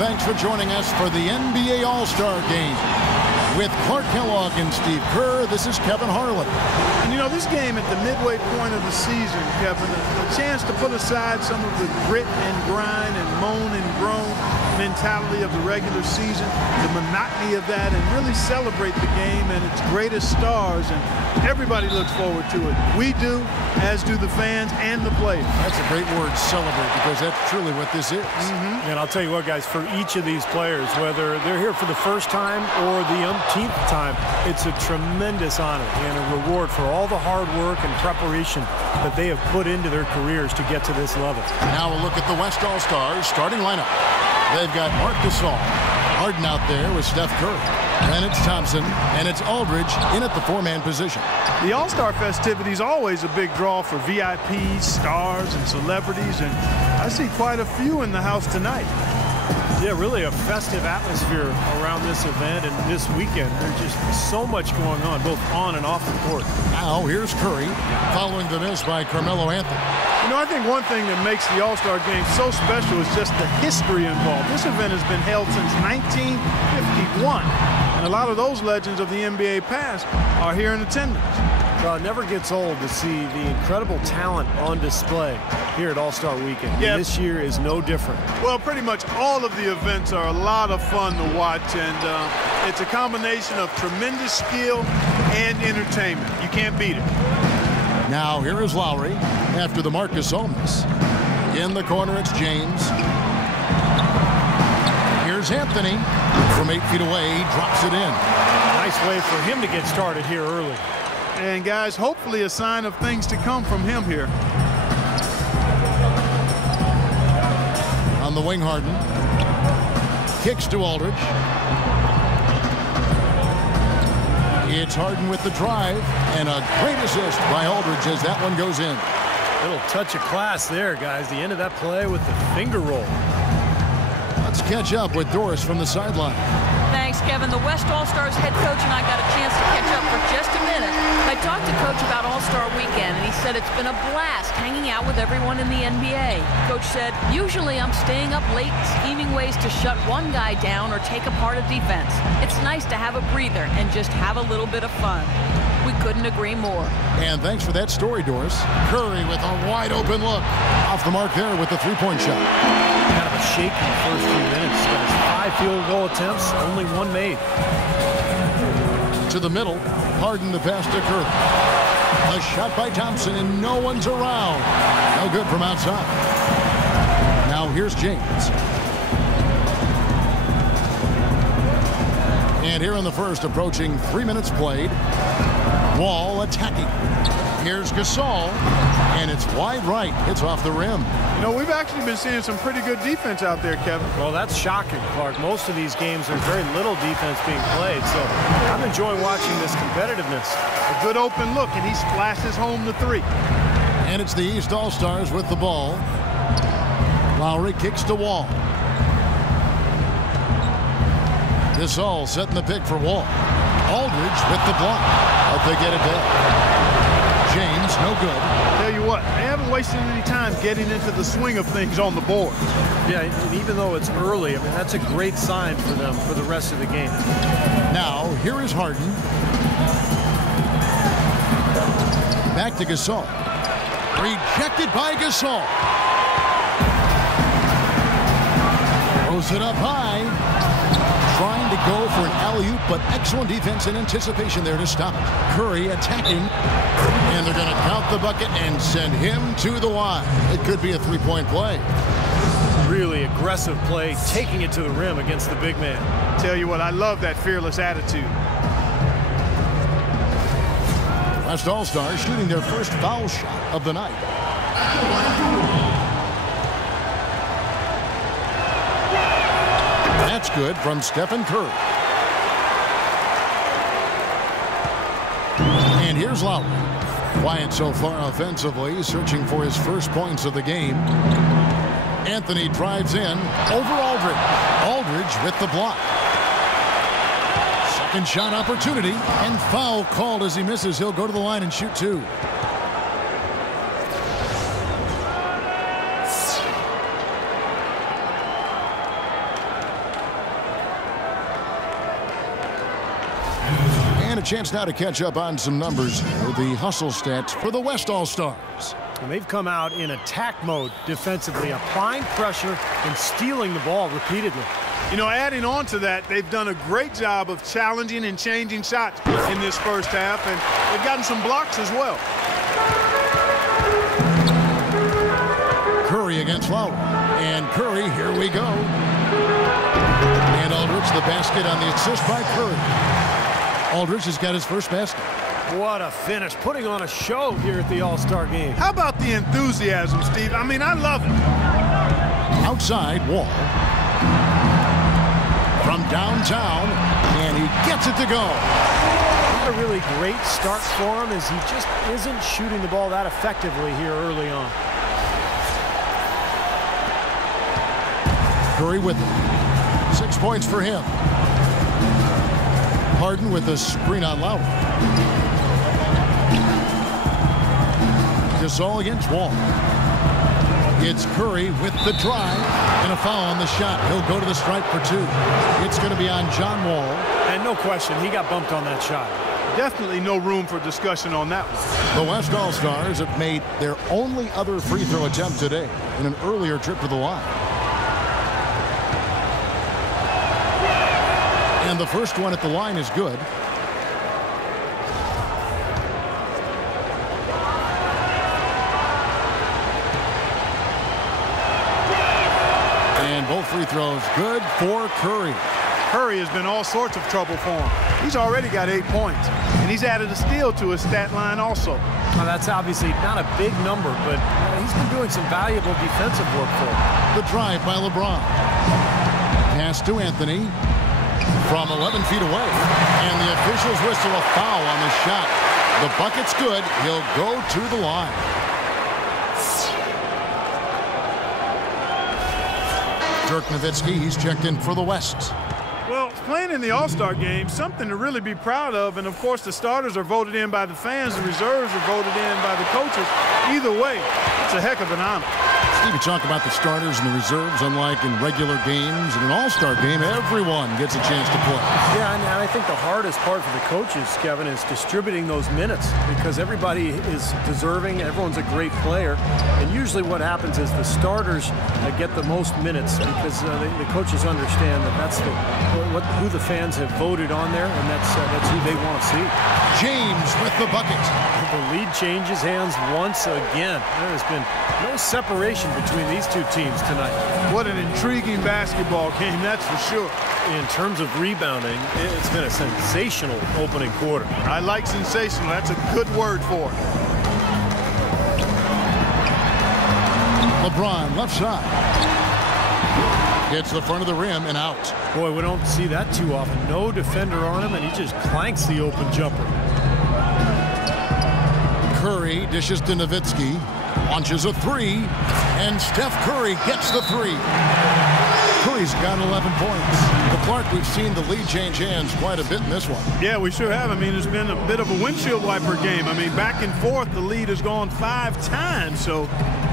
thanks for joining us for the NBA All-Star Game. With Clark Kellogg and Steve Kerr, this is Kevin Harlan. And you know, this game at the midway point of the season, Kevin, a chance to put aside some of the grit and grind and moan and groan mentality of the regular season, the monotony of that, and really celebrate the game and its greatest stars. And everybody looks forward to it. We do, as do the fans and the players. That's a great word, celebrate, because that's truly what this is. And I'll tell you what, guys, for each of these players, whether they're here for the first time or the umpteenth time, it's a tremendous honor and a reward for all the hard work and preparation that they have put into their careers to get to this level. Now a look at the West All-Stars starting lineup. They've got Marc Gasol, Harden out there with Steph Curry. And it's Thompson, and it's Aldridge in at the four-man position. The All-Star festivities always a big draw for VIPs, stars, and celebrities, and I see quite a few in the house tonight. Yeah, really a festive atmosphere around this event and this weekend. There's just so much going on, both on and off the court. Now here's Curry, following the miss by Carmelo Anthony. You know, I think one thing that makes the All-Star Game so special is just the history involved. This event has been held since 1951, and a lot of those legends of the NBA past are here in attendance. Well, it never gets old to see the incredible talent on display here at All-Star Weekend. Yeah. And this year is no different. Well, pretty much all of the events are a lot of fun to watch, and it's a combination of tremendous skill and entertainment. You can't beat it. Now here is Lowry after the Marc Gasol miss. In the corner, it's James. Here's Anthony. From 8 feet away, he drops it in. Nice way for him to get started here early. And guys, hopefully a sign of things to come from him here. On the wing, Harden. Kicks to Aldridge. It's Harden with the drive, and a great assist by Aldridge as that one goes in. Little touch of class there, guys. The end of that play with the finger roll. Let's catch up with Doris from the sideline. Thanks, Kevin. The West All-Stars head coach and I got a chance to catch up for just a minute. I talked to Coach about All-Star Weekend, and he said it's been a blast hanging out with everyone in the NBA. Coach said, usually I'm staying up late, scheming ways to shut one guy down or take apart a defense. It's nice to have a breather and just have a little bit of fun. We couldn't agree more. And thanks for that story, Doris. Curry with a wide-open look. Off the mark there with the three-point shot. Kind of a shaky first few minutes, guys. 5 field goal attempts, only 1 made. To the middle, Harden the pass to Curry. A shot by Thompson, and no one's around. No good from outside. Now here's James. And here in the first, approaching 3 minutes played. Wall attacking. Here's Gasol, and it's wide right. It's off the rim. You know, we've actually been seeing some pretty good defense out there, Kevin. Well, that's shocking, Clark. Most of these games, there's very little defense being played, so I'm enjoying watching this competitiveness. A good open look, and he splashes home the three. And it's the East All-Stars with the ball. Lowry kicks to Wall. Gasol setting the pick for Wall. Aldridge with the block. Hope they get it back. James, no good. Tell you what, they haven't wasted any time getting into the swing of things on the board. Yeah, and even though it's early, I mean, that's a great sign for them for the rest of the game. Now, here is Harden. Back to Gasol. Rejected by Gasol. Throws it up high. Trying to go for an alley-oop, but excellent defense and anticipation there to stop it. Curry attacking, and they're going to count the bucket and send him to the line. It could be a three-point play. Really aggressive play, taking it to the rim against the big man. Tell you what, I love that fearless attitude. West All-Stars shooting their first foul shot of the night. That's good from Stephen Curry. And here's Lowry. Quiet so far offensively, searching for his first points of the game. Anthony drives in over Aldridge. Aldridge with the block. Second shot opportunity, and foul called as he misses. He'll go to the line and shoot two. chance now to catch up on some numbers with the hustle stats for the West All-Stars. And they've come out in attack mode defensively, applying pressure and stealing the ball repeatedly. You know, adding on to that, they've done a great job of challenging and changing shots in this first half, and they've gotten some blocks as well. Curry against Lowry. And Curry, here we go. And Aldridge, the basket on the assist by Curry. Aldridge has got his first basket. What a finish, putting on a show here at the All-Star game. How about the enthusiasm, Steve? I mean, I love it. Outside, Wall. From downtown, and he gets it to go. Not a really great start for him as he just isn't shooting the ball that effectively here early on. Curry with it. 6 points for him. Harden with a screen on Lowry. Gasol against Wall. It's Curry with the drive and a foul on the shot. He'll go to the stripe for 2. It's going to be on John Wall. And no question, he got bumped on that shot. Definitely no room for discussion on that one. The West All-Stars have made their only other free throw attempt today in an earlier trip to the line. And the first one at the line is good. And both free throws good for Curry. Curry has been all sorts of trouble for him. He's already got 8 points, and he's added a steal to his stat line also. Well, that's obviously not a big number, but he's been doing some valuable defensive work for him. The drive by LeBron. Pass to Anthony from 11 feet away, and the officials whistle a foul on the shot. The bucket's good. He'll go to the line. Dirk Nowitzki, he's checked in for the West. Well, playing in the All-Star game, something to really be proud of. And, of course, the starters are voted in by the fans. The reserves are voted in by the coaches. Either way, it's a heck of an honor. Steve, you talk about the starters and the reserves. Unlike in regular games, in an All-Star game, everyone gets a chance to play. Yeah, and I think the hardest part for the coaches, Kevin, is distributing those minutes because everybody is deserving. Everyone's a great player. And usually what happens is the starters get the most minutes because the coaches understand that that's who the fans have voted on there, and that's who they want to see. James with the bucket. The lead changes hands once again. There has been no separation between these two teams tonight. What an intriguing basketball game, that's for sure. In terms of rebounding, it's been a sensational opening quarter. I like sensational. That's a good word for it. LeBron, left side. Hits the front of the rim and out. Boy, we don't see that too often. No defender on him, and he just clanks the open jumper. Curry dishes to Nowitzki. Launches a 3. And Steph Curry gets the 3. Curry's got 11 points. But Clark, we've seen the lead change hands quite a bit in this one. Yeah, we sure have. I mean, it's been a bit of a windshield wiper game. I mean, back and forth, the lead has gone 5 times. So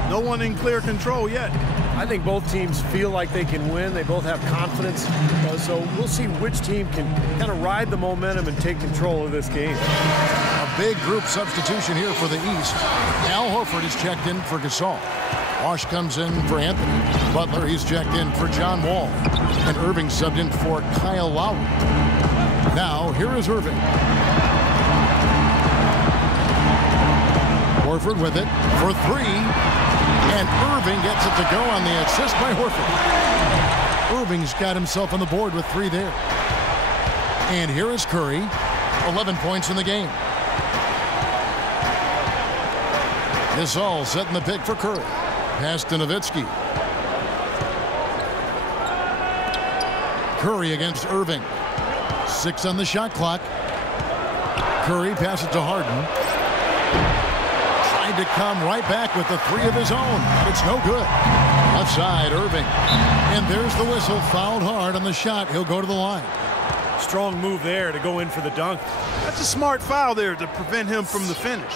no one in clear control yet. I think both teams feel like they can win. They both have confidence. So we'll see which team can kind of ride the momentum and take control of this game. A big group substitution here for the East. Al Horford is checked in for Gasol. Wash comes in for Anthony. Butler, he's checked in for John Wall. And Irving subbed in for Kyle Lowry. Now, here is Irving. Horford with it for 3. And Irving gets it to go on the assist by Horford. Irving's got himself on the board with 3 there. And here is Curry. 11 points in the game. Gasol setting the pick for Curry. Pass to Nowitzki. Curry against Irving. 6 on the shot clock. Curry passes to Harden. Tried to come right back with the 3 of his own. It's no good. Left side, Irving. And there's the whistle. Fouled hard on the shot. He'll go to the line. Strong move there to go in for the dunk. That's a smart foul there to prevent him from the finish.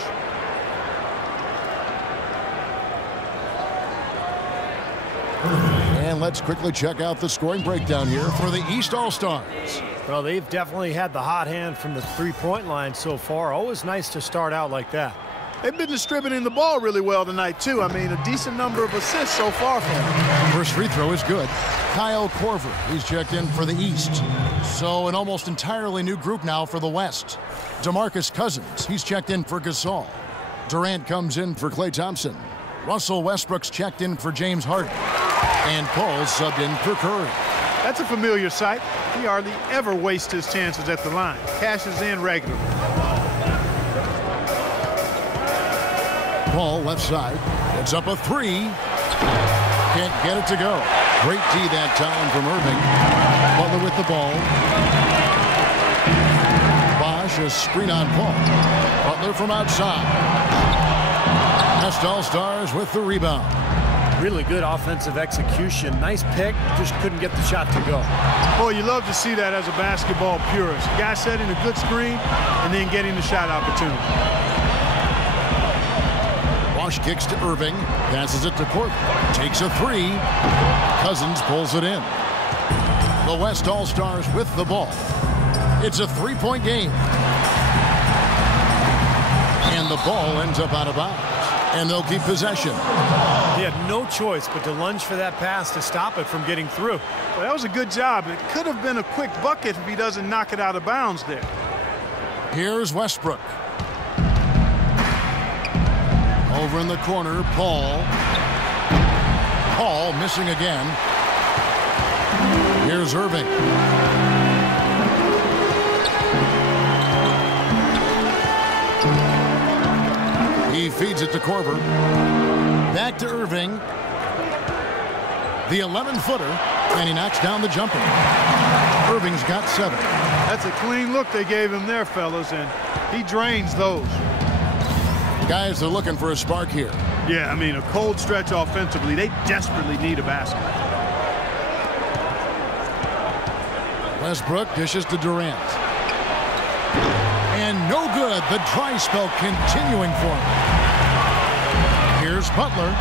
let's quickly check out the scoring breakdown here for the East All-Stars. Well, they've definitely had the hot hand from the three-point line so far. Always nice to start out like that. They've been distributing the ball really well tonight, too. I mean, a decent number of assists so far for them. First free throw is good. Kyle Korver, he's checked in for the East. So an almost entirely new group now for the West. DeMarcus Cousins, he's checked in for Gasol. Durant comes in for Klay Thompson. Russell Westbrook's checked in for James Harden. And Paul's subbed in for Curry. That's a familiar sight. He hardly ever wastes his chances at the line. Cashes in regularly. Paul left side. It's up a three. Can't get it to go. Great D that time from Irving. Butler with the ball. Bosh, a screen on Paul. Butler from outside. West All-Stars with the rebound. Really good offensive execution. Nice pick. Just couldn't get the shot to go. Boy, you love to see that as a basketball purist. Guy setting a good screen and then getting the shot opportunity. Bosh kicks to Irving. Passes it to Korver. Takes a three. Cousins pulls it in. The West All-Stars with the ball. It's a three-point game. And the ball ends up out of bounds. And they'll keep possession. He had no choice but to lunge for that pass to stop it from getting through. Well, that was a good job. It could have been a quick bucket if he doesn't knock it out of bounds there. Here's Westbrook. Over in the corner, Paul. Paul missing again. Here's Irving. He feeds it to Korver. Back to Irving. The 11-footer, and he knocks down the jumper. Irving's got 7. That's a clean look they gave him there, fellas, and he drains those. Guys are looking for a spark here. Yeah, I mean, a cold stretch offensively. They desperately need a basket. Westbrook dishes to Durant. And no good. The dry spell continuing for him. Here's Butler.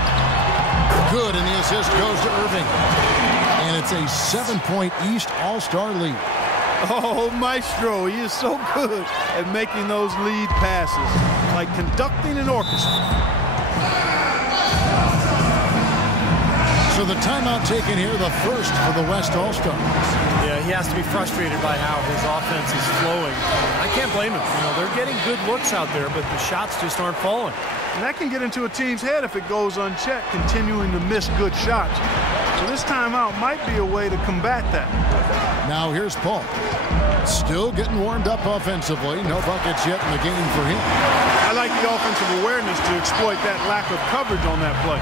Good, and the assist goes to Irving. And it's a 7-point East All-Star lead. Oh, Maestro, he is so good at making those lead passes, like conducting an orchestra. So the timeout taken here, the first for the West All-Stars. Yeah, he has to be frustrated by how his offense is flowing. I can't blame him. You know, they're getting good looks out there, but the shots just aren't falling. And that can get into a team's head if it goes unchecked, continuing to miss good shots. So this timeout might be a way to combat that. Now here's Paul. Still getting warmed up offensively. No buckets yet in the game for him. I like the offensive awareness to exploit that lack of coverage on that play.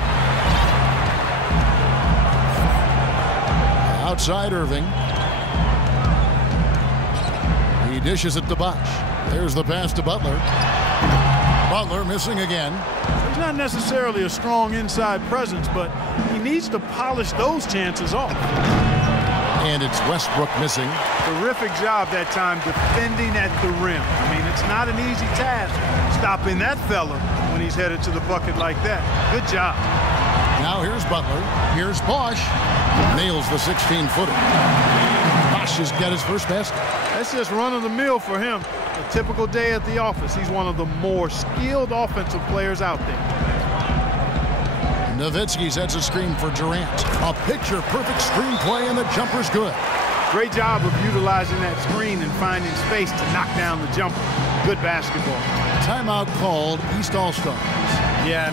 Outside Irving. He dishes it to Bosh. There's the pass to Butler. Butler missing again. He's not necessarily a strong inside presence, but he needs to polish those chances off. And it's Westbrook missing. Terrific job that time defending at the rim. I mean, it's not an easy task stopping that fella when he's headed to the bucket like that. Good job. Now here's Butler. Here's Bosh. Nails the 16-footer. Bosh has got his first basket. That's just run-of-the-mill for him. A typical day at the office. He's one of the more skilled offensive players out there. Nowitzki sets a screen for Durant. A picture-perfect screenplay, and the jumper's good. Great job of utilizing that screen and finding space to knock down the jumper. Good basketball. Timeout called, East All-Stars. Yeah,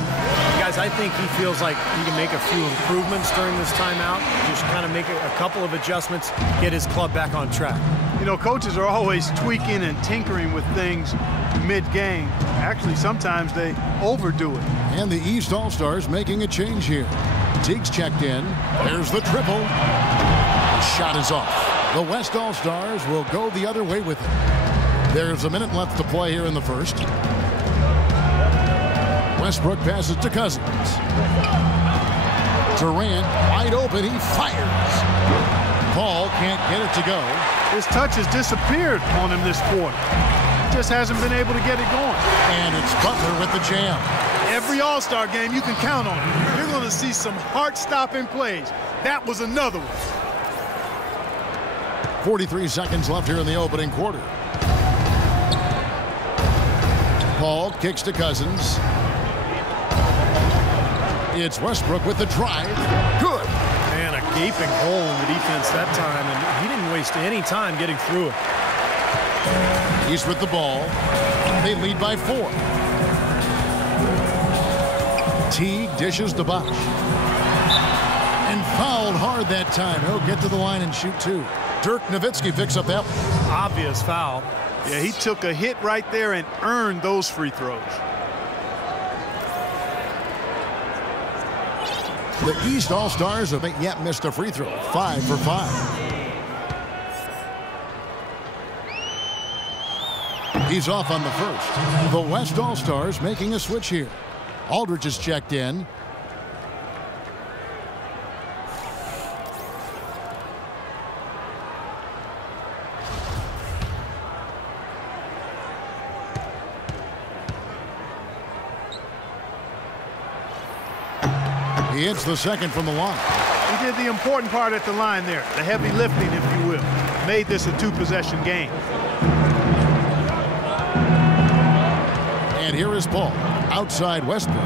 guys, I think he feels like he can make a few improvements during this timeout. Just kind of make a couple of adjustments, get his club back on track. You know, coaches are always tweaking and tinkering with things mid-game. Actually, sometimes they overdo it. And the East All-Stars making a change here. Teague's checked in. There's the triple. The shot is off. The West All-Stars will go the other way with it. There's a minute left to play here in the first. Westbrook passes to Cousins. Durant wide open. He fires. Paul can't get it to go. His touch has disappeared on him this quarter. Just hasn't been able to get it going. And it's Butler with the jam. Every All-Star game, you can count on it. You're going to see some heart-stopping plays. That was another one. 43 seconds left here in the opening quarter. Paul kicks to Cousins. It's Westbrook with the drive. Good. And a gaping hole in the defense that time, and he didn't waste any time getting through it. He's with the ball. They lead by 4. Teague dishes to Bosch. And fouled hard that time. He'll get to the line and shoot 2. Dirk Nowitzki picks up that one. Obvious foul. Yeah, he took a hit right there and earned those free throws. The East All-Stars have yet missed a free throw. 5 for 5. He's off on the first. The West All-Stars making a switch here. Aldridge is checked in. He hits the second from the line. He did the important part at the line there, the heavy lifting, if you will. Made this a 2-possession game. And here is Paul, outside Westbrook.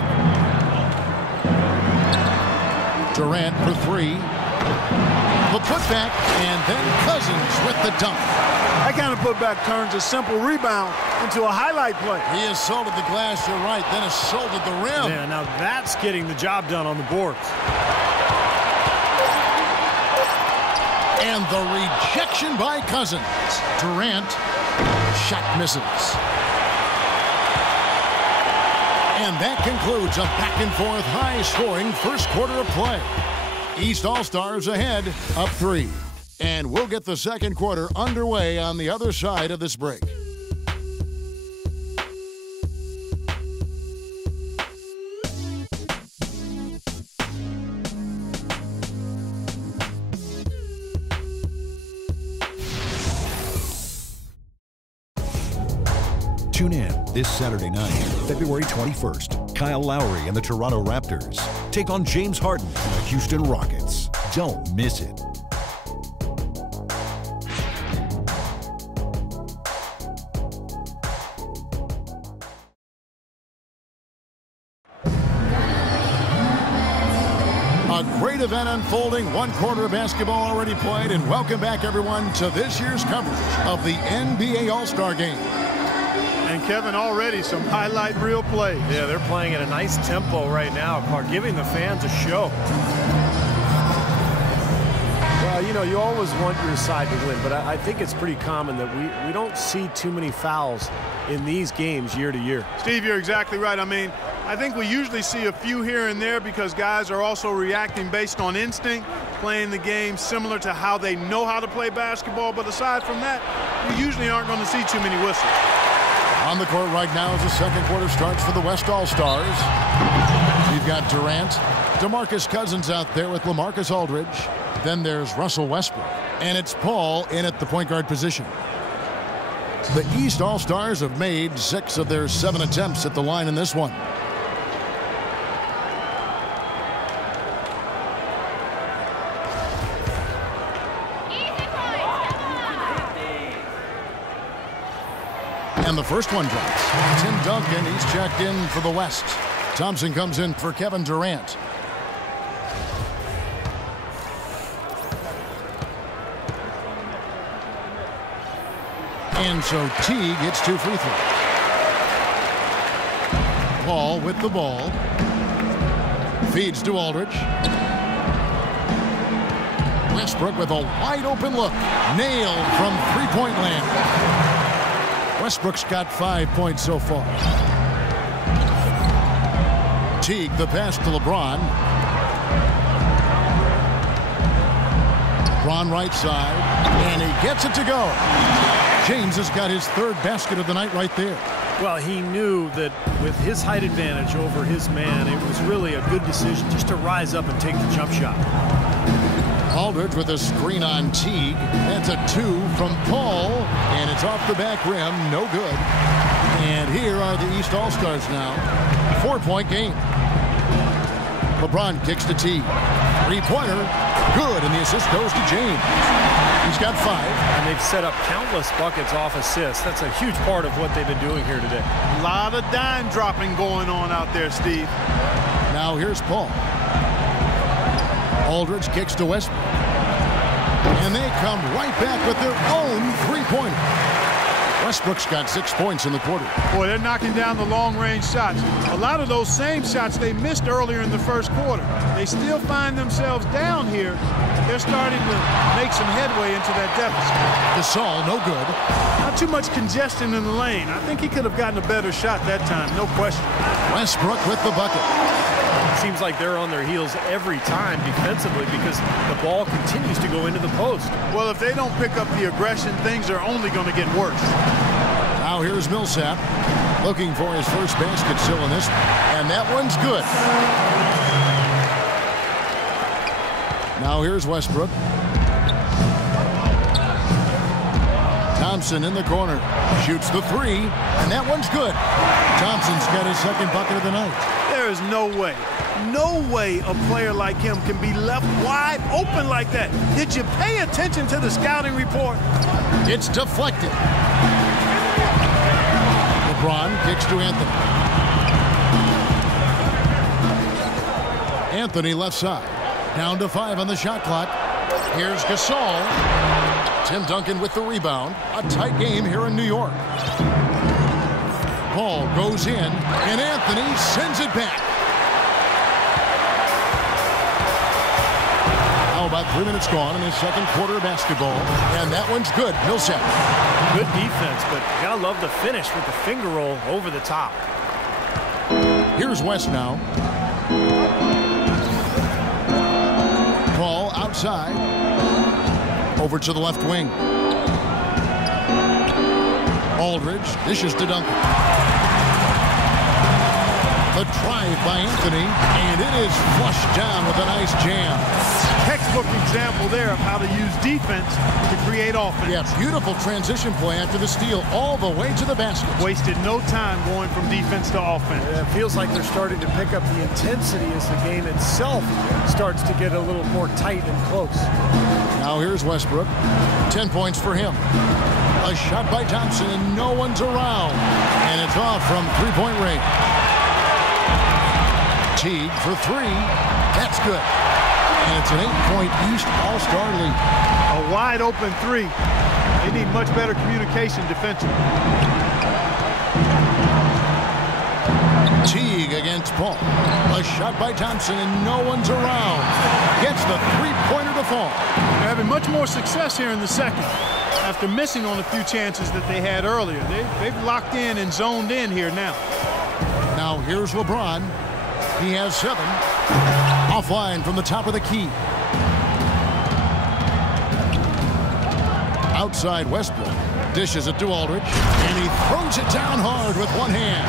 Durant for 3. The putback, and then Cousins with the dunk. That kind of putback turns a simple rebound into a highlight play. He assaulted the glass, you're right, then assaulted the rim. Yeah, now that's getting the job done on the boards. And the rejection by Cousins. Durant, shot misses. And that concludes a back-and-forth, high-scoring first quarter of play. East All-Stars ahead, up 3. And we'll get the second quarter underway on the other side of this break. Tune in this Saturday night, February 21st. Kyle Lowry and the Toronto Raptors take on James Harden and the Houston Rockets. Don't miss it. A great event unfolding, 1 quarter of basketball already played, and welcome back everyone to this year's coverage of the NBA All-Star Game. And Kevin, already some highlight reel plays. Yeah, they're playing at a nice tempo right now, giving the fans a show. Well, you know, you always want your side to win, but I think it's pretty common that we don't see too many fouls in these games year to year. Steve, you're exactly right. I mean, I think we usually see a few here and there because guys are also reacting based on instinct, playing the game similar to how they know how to play basketball. But aside from that, we usually aren't going to see too many whistles. On the court right now as the second quarter starts for the West All-Stars. You've got Durant, DeMarcus Cousins out there with LaMarcus Aldridge. Then there's Russell Westbrook. And it's Paul in at the point guard position. The East All-Stars have made 6 of their 7 attempts at the line in this one. And the first one drops. Tim Duncan, he's checked in for the West. Thompson comes in for Kevin Durant. And so Teague hits 2 free throws. Paul with the ball. Feeds to Aldridge. Westbrook with a wide open look. Nailed from three-point land. Westbrook's got 5 points so far. Teague, the pass to LeBron. LeBron right side, and he gets it to go. James has got his 3rd basket of the night right there. Well, he knew that with his height advantage over his man, it was really a good decision just to rise up and take the jump shot. Aldridge with a screen on Teague. That's a 2 from Paul, and it's off the back rim. No good. And here are the East All-Stars now. 4-point game. LeBron kicks to Teague. Three-pointer. Good, and the assist goes to James. He's got 5. And they've set up countless buckets off assists. That's a huge part of what they've been doing here today. A lot of dime dropping going on out there, Steve. Now here's Paul. Aldridge kicks to Westbrook. And they come right back with their own three-pointer. Westbrook's got 6 points in the quarter. Boy, they're knocking down the long-range shots. A lot of those same shots they missed earlier in the first quarter. They still find themselves down here. They're starting to make some headway into that deficit. Gasol, no good. Not too much congestion in the lane. I think he could have gotten a better shot that time, no question. Westbrook with the bucket. Seems like they're on their heels every time defensively because the ball continues to go into the post. Well, if they don't pick up the aggression, things are only going to get worse. Now here's Millsap looking for his first basket still in this, and that one's good. Now here's Westbrook. Thompson in the corner. Shoots the 3, and that one's good. Thompson's got his second bucket of the night. There is no way a player like him can be left wide open like that. Did you pay attention to the scouting report? It's deflected. LeBron kicks to Anthony. Anthony left side. Down to 5 on the shot clock. Here's Gasol. Tim Duncan with the rebound. A tight game here in New York. Ball goes in, and Anthony sends it back. Now about 3 minutes gone in his second quarter of basketball, and that one's good. Millsap. Good defense, but you gotta love the finish with the finger roll over the top. Here's West now. Ball outside. Over to the left wing. Aldridge dishes to Duncan. The drive by Anthony, and it is flushed down with a nice jam. Textbook example there of how to use defense to create offense. Yeah, beautiful transition play after the steal all the way to the basket. Wasted no time going from defense to offense. It feels like they're starting to pick up the intensity as the game itself starts to get a little more tight and close. Now here's Westbrook. 10 points for him. A shot by Thompson, and no one's around. And it's off from three-point range. Teague for 3. That's good. And it's an 8-point East All-Star lead. A wide open 3. They need much better communication defensively. Teague against Paul. A shot by Thompson, and no one's around. Gets the three-pointer to fall. They're having much more success here in the second after missing on a few chances that they had earlier. They've locked in and zoned in here now. Now here's LeBron. He has 7. Offline from the top of the key. Outside Westbrook. Dishes it to Aldridge. And he throws it down hard with one hand.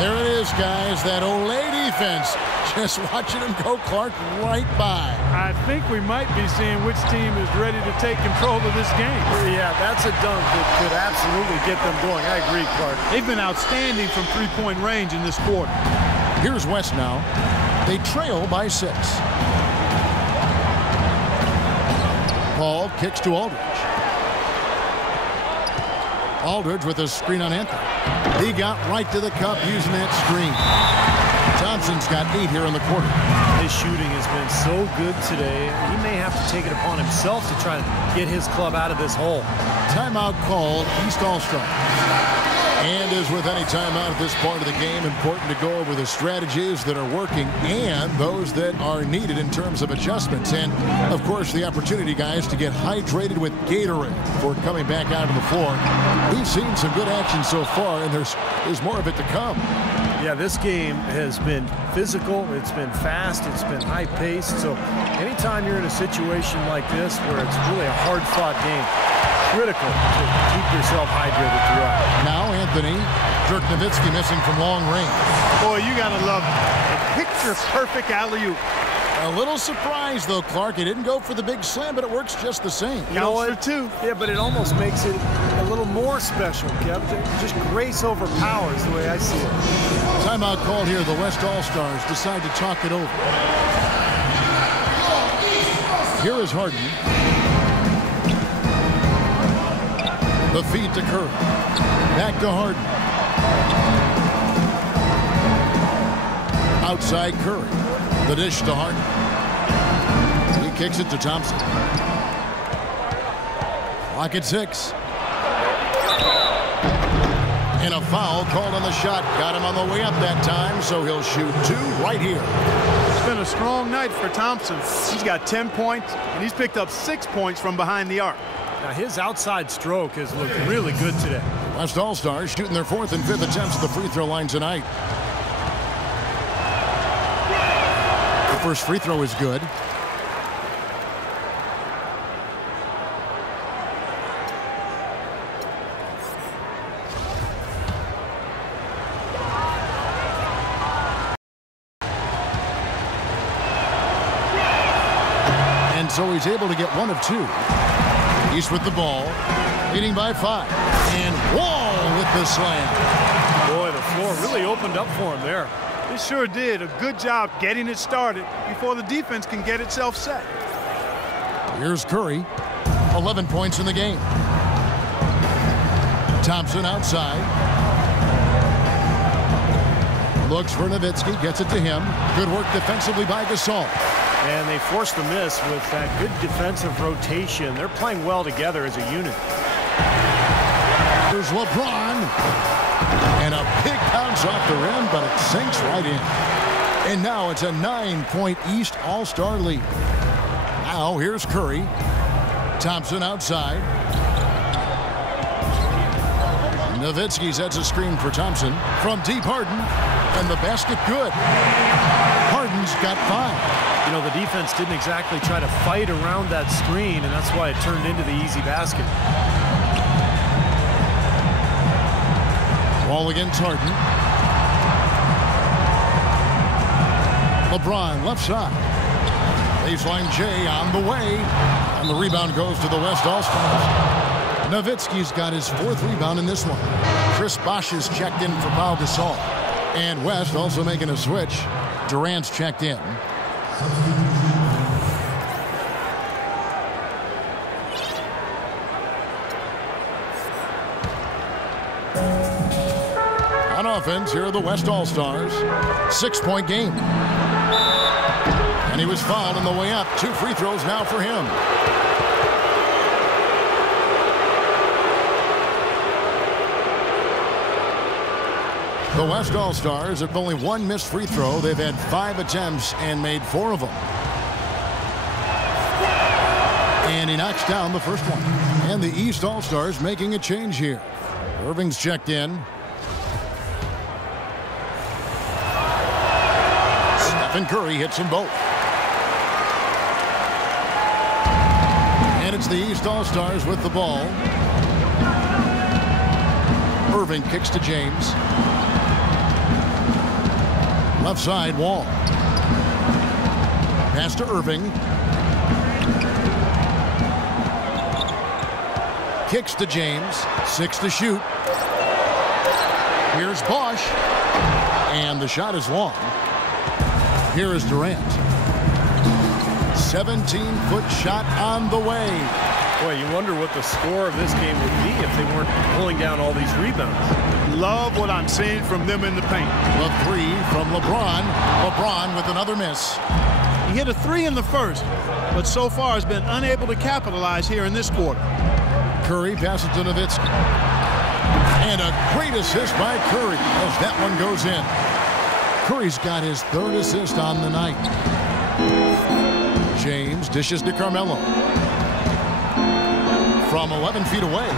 There it is, guys. That Olay defense. Just watching him go, Clark, right by. I think we might be seeing which team is ready to take control of this game. Yeah, that's a dunk that could absolutely get them going. I agree, Clark. They've been outstanding from three-point range in this quarter. Here's West now. They trail by 6. Paul kicks to Aldridge. Aldridge with a screen on Anthony. He got right to the cup using that screen. Thompson's got 8 here in the quarter. His shooting has been so good today. He may have to take it upon himself to try to get his club out of this hole. Timeout called, East All-Star. And as with any timeout at this point of the game, important to go over the strategies that are working and those that are needed in terms of adjustments. And, of course, the opportunity, guys, to get hydrated with Gatorade before coming back out on the floor. We've seen some good action so far, and there's more of it to come. Yeah, this game has been physical, it's been fast, it's been high-paced. So anytime you're in a situation like this where it's really a hard-fought game, critical to keep yourself hydrated throughout. Now Anthony, Dirk Nowitzki missing from long range. Boy, you got to love it. A picture-perfect alley-oop. A little surprised, though, Clark. He didn't go for the big slam, but it works just the same. You know what? Yeah, but it almost makes it a little more special, Kev. Just grace over power is the way I see it. Timeout called here. The West All-Stars decide to talk it over. Here is Harden. The feed to Curry. Back to Harden. Outside Curry. The dish to Harden. He kicks it to Thompson. Clock at 6. And a foul called on the shot. Got him on the way up that time, so he'll shoot 2 right here. It's been a strong night for Thompson. He's got 10 points, and he's picked up 6 points from behind the arc. Now, his outside stroke has looked really good today. West All-Stars shooting their 4th and 5th attempts at the free throw line tonight. The first free throw is good. And so he's able to get 1 of 2. East with the ball, leading by 5. And Wall with the slam. Boy, the floor really opened up for him there. It sure did. A good job getting it started before the defense can get itself set. Here's Curry. 11 points in the game. Thompson outside. Looks for Nowitzki. Gets it to him. Good work defensively by Gasol. And they forced the miss with that good defensive rotation. They're playing well together as a unit. Here's LeBron. And a big bounce off the rim, but it sinks right in. And now it's a 9-point East All-Star lead. Now here's Curry. Thompson outside. Nowitzki sets a screen for Thompson. From deep, Harden. And the basket good. Harden's got 5. You know, the defense didn't exactly try to fight around that screen, and that's why it turned into the easy basket. Ball against Harden. LeBron left side. Baseline J on the way. And the rebound goes to the West All-Stars. Nowitzki's got his 4th rebound in this one. Chris Bosh is checked in for Pau Gasol. And West also making a switch. Durant's checked in. On offense, here are the West All-Stars. 6-point game. And he was fouled on the way up. 2 free throws now for him. The West All-Stars have only 1 missed free throw. They've had 5 attempts and made 4 of them. And he knocks down the first one. And the East All-Stars making a change here. Irving's checked in. Stephen Curry hits them both. And it's the East All-Stars with the ball. Irving kicks to James. Left side, Wall. Pass to Irving. Kicks to James. 6 to shoot. Here's Bosh. And the shot is long. Here is Durant. 17-foot shot on the way. Boy, you wonder what the score of this game would be if they weren't pulling down all these rebounds. Love what I'm seeing from them in the paint. The 3 from LeBron. LeBron with another miss. He hit a 3 in the first, but so far has been unable to capitalize here in this quarter. Curry passes to Nowitzki. And a great assist by Curry as that one goes in. Curry's got his 3rd assist on the night. James dishes to Carmelo. From 11 feet away.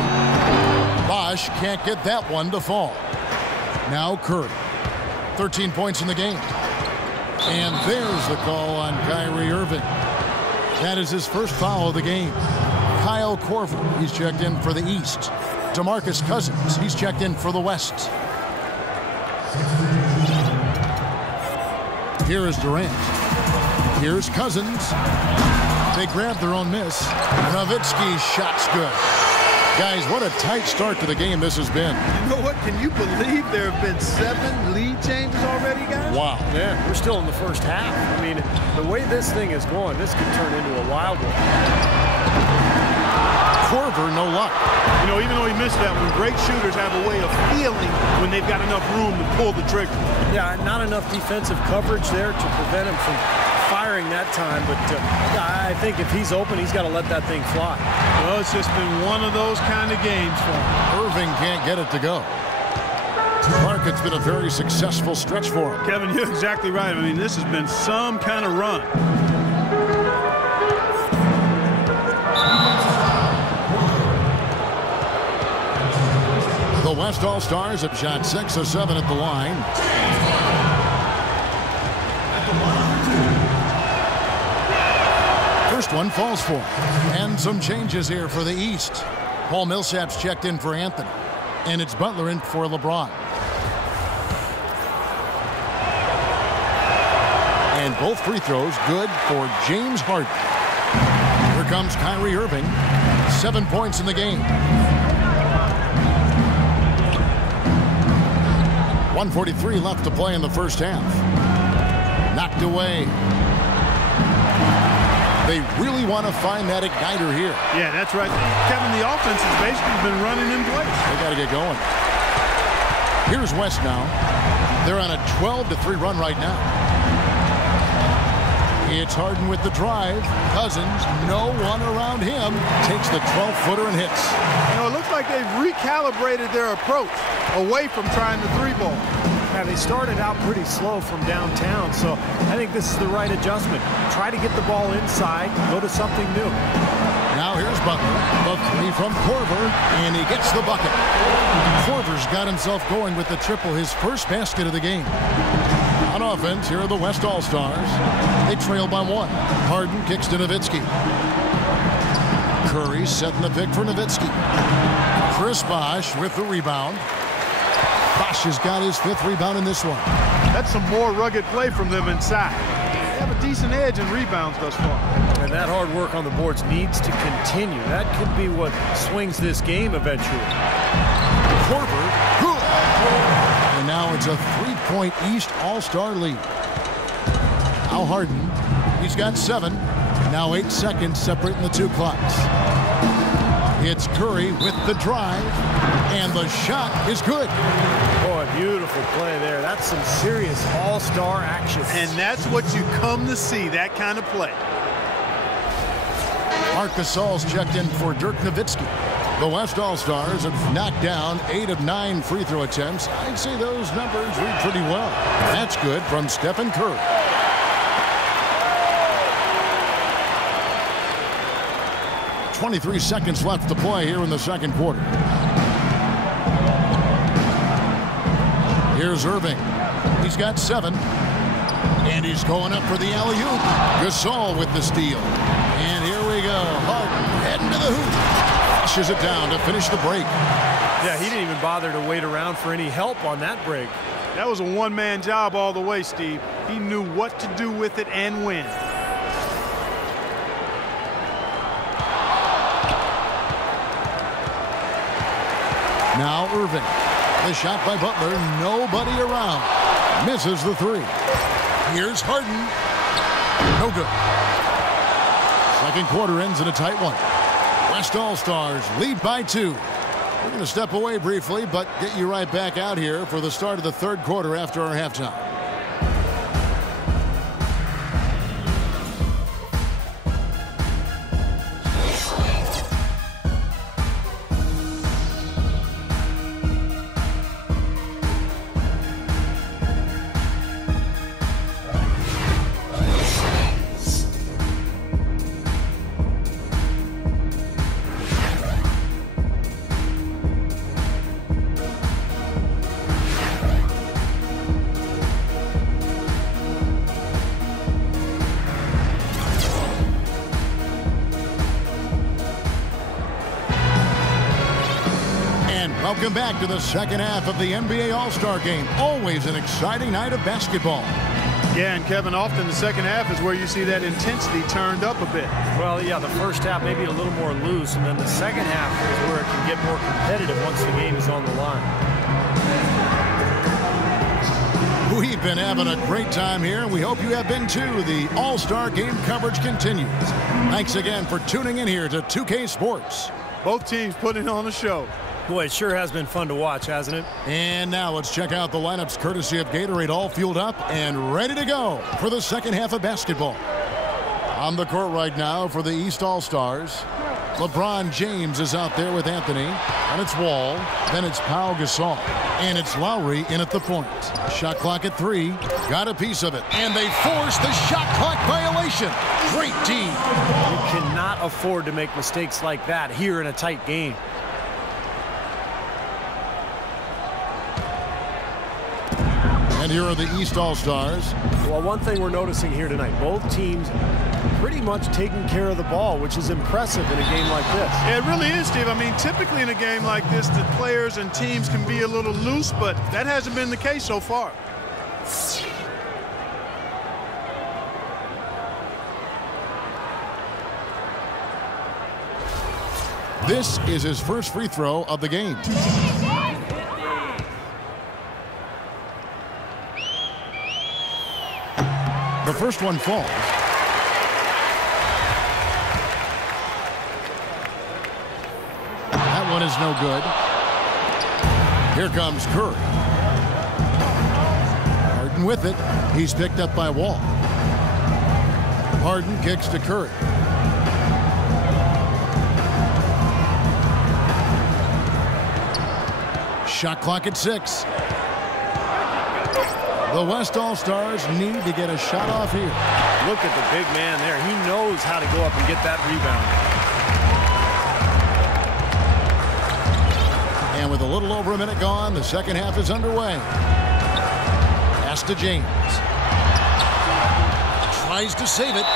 Bosh can't get that one to fall. Now Curry. 13 points in the game. And there's the call on Kyrie Irving. That is his first foul of the game. Kyle Korver, he's checked in for the East. DeMarcus Cousins, he's checked in for the West. Here is Durant. Here's Cousins. They grab their own miss. Nowitzki's shot's good. Guys, what a tight start to the game this has been. You know what? Can you believe there have been 7 lead changes already, guys? Wow. Yeah, we're still in the first half. I mean, the way this thing is going, this could turn into a wild one. Korver, no luck. You know, even though he missed that one, great shooters have a way of feeling when they've got enough room to pull the trigger. Yeah, not enough defensive coverage there to prevent him from firing that time, but I think if he's open, he's got to let that thing fly. Well, it's just been one of those kind of games for him. Irving can't get it to go. Clark, it's been a very successful stretch for him. Kevin, you're exactly right. I mean, this has been some kind of run. The West All-Stars have shot 6 of 7 at the line. First one falls for him. And some changes here for the East. Paul Millsap's checked in for Anthony. And it's Butler in for LeBron. And both free throws good for James Harden. Here comes Kyrie Irving. 7 points in the game. 1:43 left to play in the first half. Knocked away. They really want to find that igniter here. Yeah, that's right. Kevin, the offense has basically been running in place. They got to get going. Here's West now. They're on a 12-3 run right now. It's Harden with the drive. Cousins, no one around him. Takes the 12-footer and hits. You know, it looks like they've recalibrated their approach away from trying the 3-ball. Yeah, they started out pretty slow from downtown, so I think this is the right adjustment. Try to get the ball inside, go to something new. Now here's Butler. The 3 from Korver, and he gets the bucket. Korver's got himself going with the triple, his first basket of the game. On offense, here are the West All-Stars. They trail by 1. Harden kicks to Nowitzki. Curry setting the pick for Nowitzki. Chris Bosh with the rebound. Bosh has got his 5th rebound in this one. That's some more rugged play from them inside. They have a decent edge in rebounds thus far. And that hard work on the boards needs to continue. That could be what swings this game eventually. Korver, good. And now it's a 3-point East All-Star lead. Now Harden, he's got 7. Now 8 seconds separating the 2 clocks. It's Curry with the drive, and the shot is good. Boy, beautiful play there. That's some serious all-star action. And that's what you come to see, that kind of play. Marc Gasol's checked in for Dirk Nowitzki. The West All-Stars have knocked down 8 of 9 free throw attempts. I'd say those numbers read pretty well. That's good from Stephen Curry. .23 seconds left to play here in the second quarter. Here's Irving. He's got 7. And he's going up for the alley-oop. Gasol with the steal. And here we go. Harden heading to the hoop. Flushes it down to finish the break. Yeah, he didn't even bother to wait around for any help on that break. That was a one-man job all the way, Steve. He knew what to do with it and when. Now Irving. The shot by Butler. Nobody around. Misses the 3. Here's Harden. No good. Second quarter ends in a tight one. West All-Stars lead by 2. We're going to step away briefly, but get you right back out here for the start of the third quarter after our halftime. Welcome back to the second half of the NBA All-Star Game. Always an exciting night of basketball. Yeah, and Kevin, often the second half is where you see that intensity turned up a bit. Well, yeah, the first half maybe a little more loose, and then the second half is where it can get more competitive once the game is on the line. We've been having a great time here, and we hope you have been too. The All-Star Game coverage continues. Thanks again for tuning in here to 2K Sports. Both teams putting on a show. Boy, it sure has been fun to watch, hasn't it? And now let's check out the lineups courtesy of Gatorade, all fueled up and ready to go for the second half of basketball. On the court right now for the East All-Stars, LeBron James is out there with Anthony, and it's Wall, then it's Pau Gasol, and it's Lowry in at the point. Shot clock at 3, got a piece of it, and they force the shot clock violation. Great team. You cannot afford to make mistakes like that here in a tight game. And here are the East All-Stars. Well, one thing we're noticing here tonight, both teams pretty much taking care of the ball, which is impressive in a game like this. Yeah, it really is, Steve. I mean, typically in a game like this, the players and teams can be a little loose, but that hasn't been the case so far. This is his first free throw of the game. The first one falls. That one is no good. Here comes Curry. Harden with it. He's picked up by Wall. Harden kicks to Curry. Shot clock at 6. The West All-Stars need to get a shot off here. Look at the big man there. He knows how to go up and get that rebound. And with a little over a minute gone, the second half is underway. Pass to James. Tries to save it.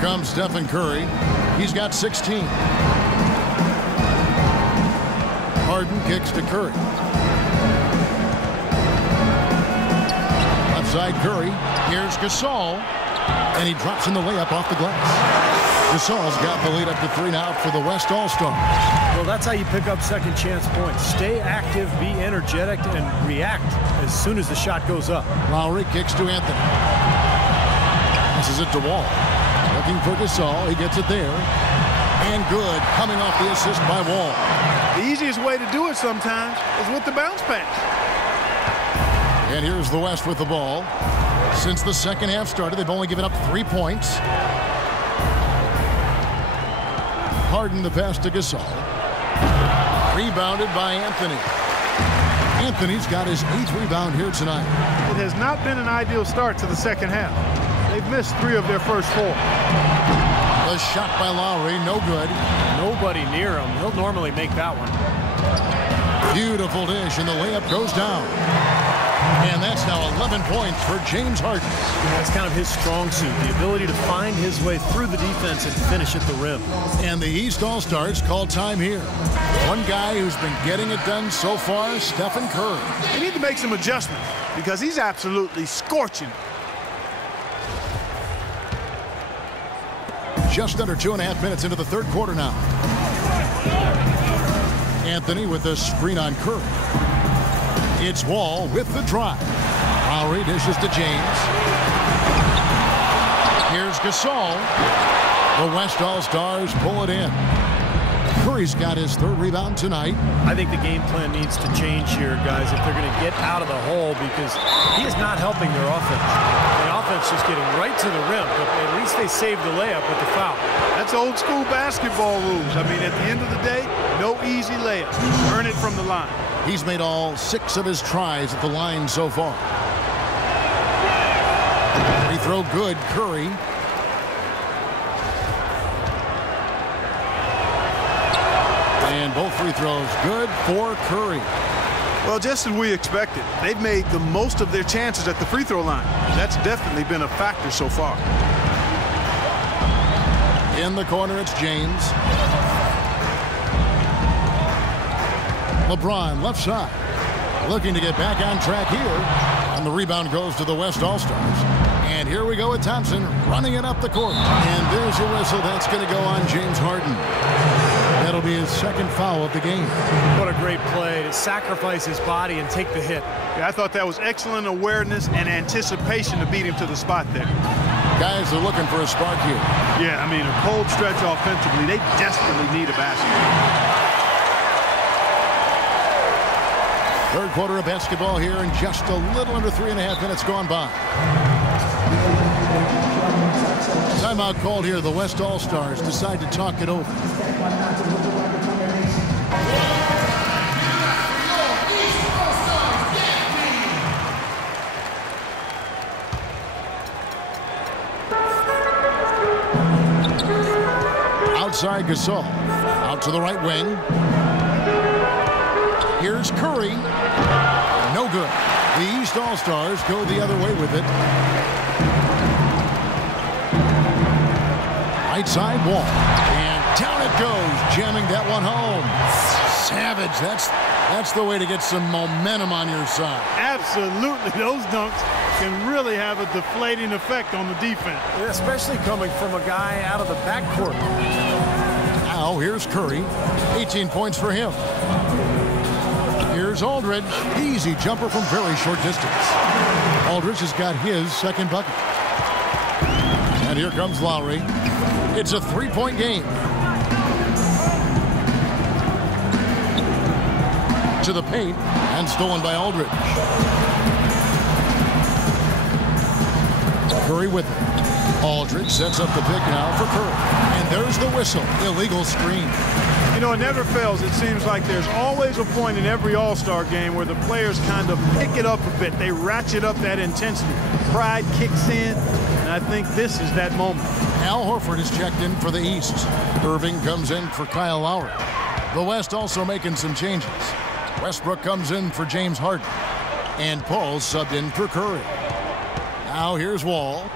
Comes Stephen Curry. He's got 16. Harden kicks to Curry. Left side Curry. Here's Gasol. And he drops in the layup off the glass. Gasol's got the lead up to 3 now for the West All-Stars. Well, that's how you pick up second chance points. Stay active, be energetic, and react as soon as the shot goes up. Lowry kicks to Anthony. Passes it to Wall. Looking for Gasol. He gets it there. And good. Coming off the assist by Wall. The easiest way to do it sometimes is with the bounce pass. And here's the West with the ball. Since the second half started, they've only given up 3 points. Harden the pass to Gasol. Rebounded by Anthony. Anthony's got his 8th rebound here tonight. It has not been an ideal start to the second half. They've missed 3 of their first 4. The shot by Lowry, no good. Nobody near him. He'll normally make that one. Beautiful dish, and the layup goes down. And that's now 11 points for James Harden. That's kind of his strong suit, the ability to find his way through the defense and finish at the rim. And the East All-Stars call time here. One guy who's been getting it done so far, Stephen Curry. They need to make some adjustments because he's absolutely scorching. Just under 2.5 minutes into the third quarter now. Anthony with the screen on Curry. It's Wall with the drive. Lowry dishes to James. Here's Gasol. The West All-Stars pull it in. Curry's got his 3rd rebound tonight. I think the game plan needs to change here, guys, if they're going to get out of the hole, because he is not helping their offense. The offense just getting right to the rim, but at least they saved the layup with the foul. That's old school basketball rules. I mean, at the end of the day, no easy layup. Earn it from the line. He's made all 6 of his tries at the line so far. Free throw good, Curry. And both free throws good for Curry. Well, just as we expected, they've made the most of their chances at the free throw line. That's definitely been a factor so far. In the corner, it's James. LeBron left side, looking to get back on track here. And the rebound goes to the West All-Stars. And here we go with Thompson running it up the court. And there's a whistle. That's going to go on James Harden. That'll be his second foul of the game. What a great play to sacrifice his body and take the hit. Yeah, I thought that was excellent awareness and anticipation to beat him to the spot there. Guys are looking for a spark here. Yeah, I mean, a cold stretch offensively. They desperately need a basket. Third quarter of basketball here, and just a little under 3.5 minutes gone by. Timeout called here. The West All-Stars decide to talk it over. Outside Gasol. Out to the right wing. Here's Curry. No good. The East All-Stars go the other way with it. Right side wall. And down it goes, jamming that one home. Savage. That's the way to get some momentum on your side. Absolutely. Those dunks can really have a deflating effect on the defense. Especially coming from a guy out of the backcourt. Now here's Curry. 18 points for him. Here's Aldridge. Easy jumper from very short distance. Aldridge has got his second bucket. And here comes Lowry. It's a three-point game. To the paint and stolen by Aldridge. Curry with it. Aldridge sets up the pick now for Curry. And there's the whistle. Illegal screen. You know, it never fails. It seems like there's always a point in every All-Star game where the players kind of pick it up a bit. They ratchet up that intensity. Pride kicks in, and I think this is that moment. Al Horford is checked in for the East. Irving comes in for Kyle Lowry. The West also making some changes. Westbrook comes in for James Harden. And Paul subbed in for Curry. Now here's Wall.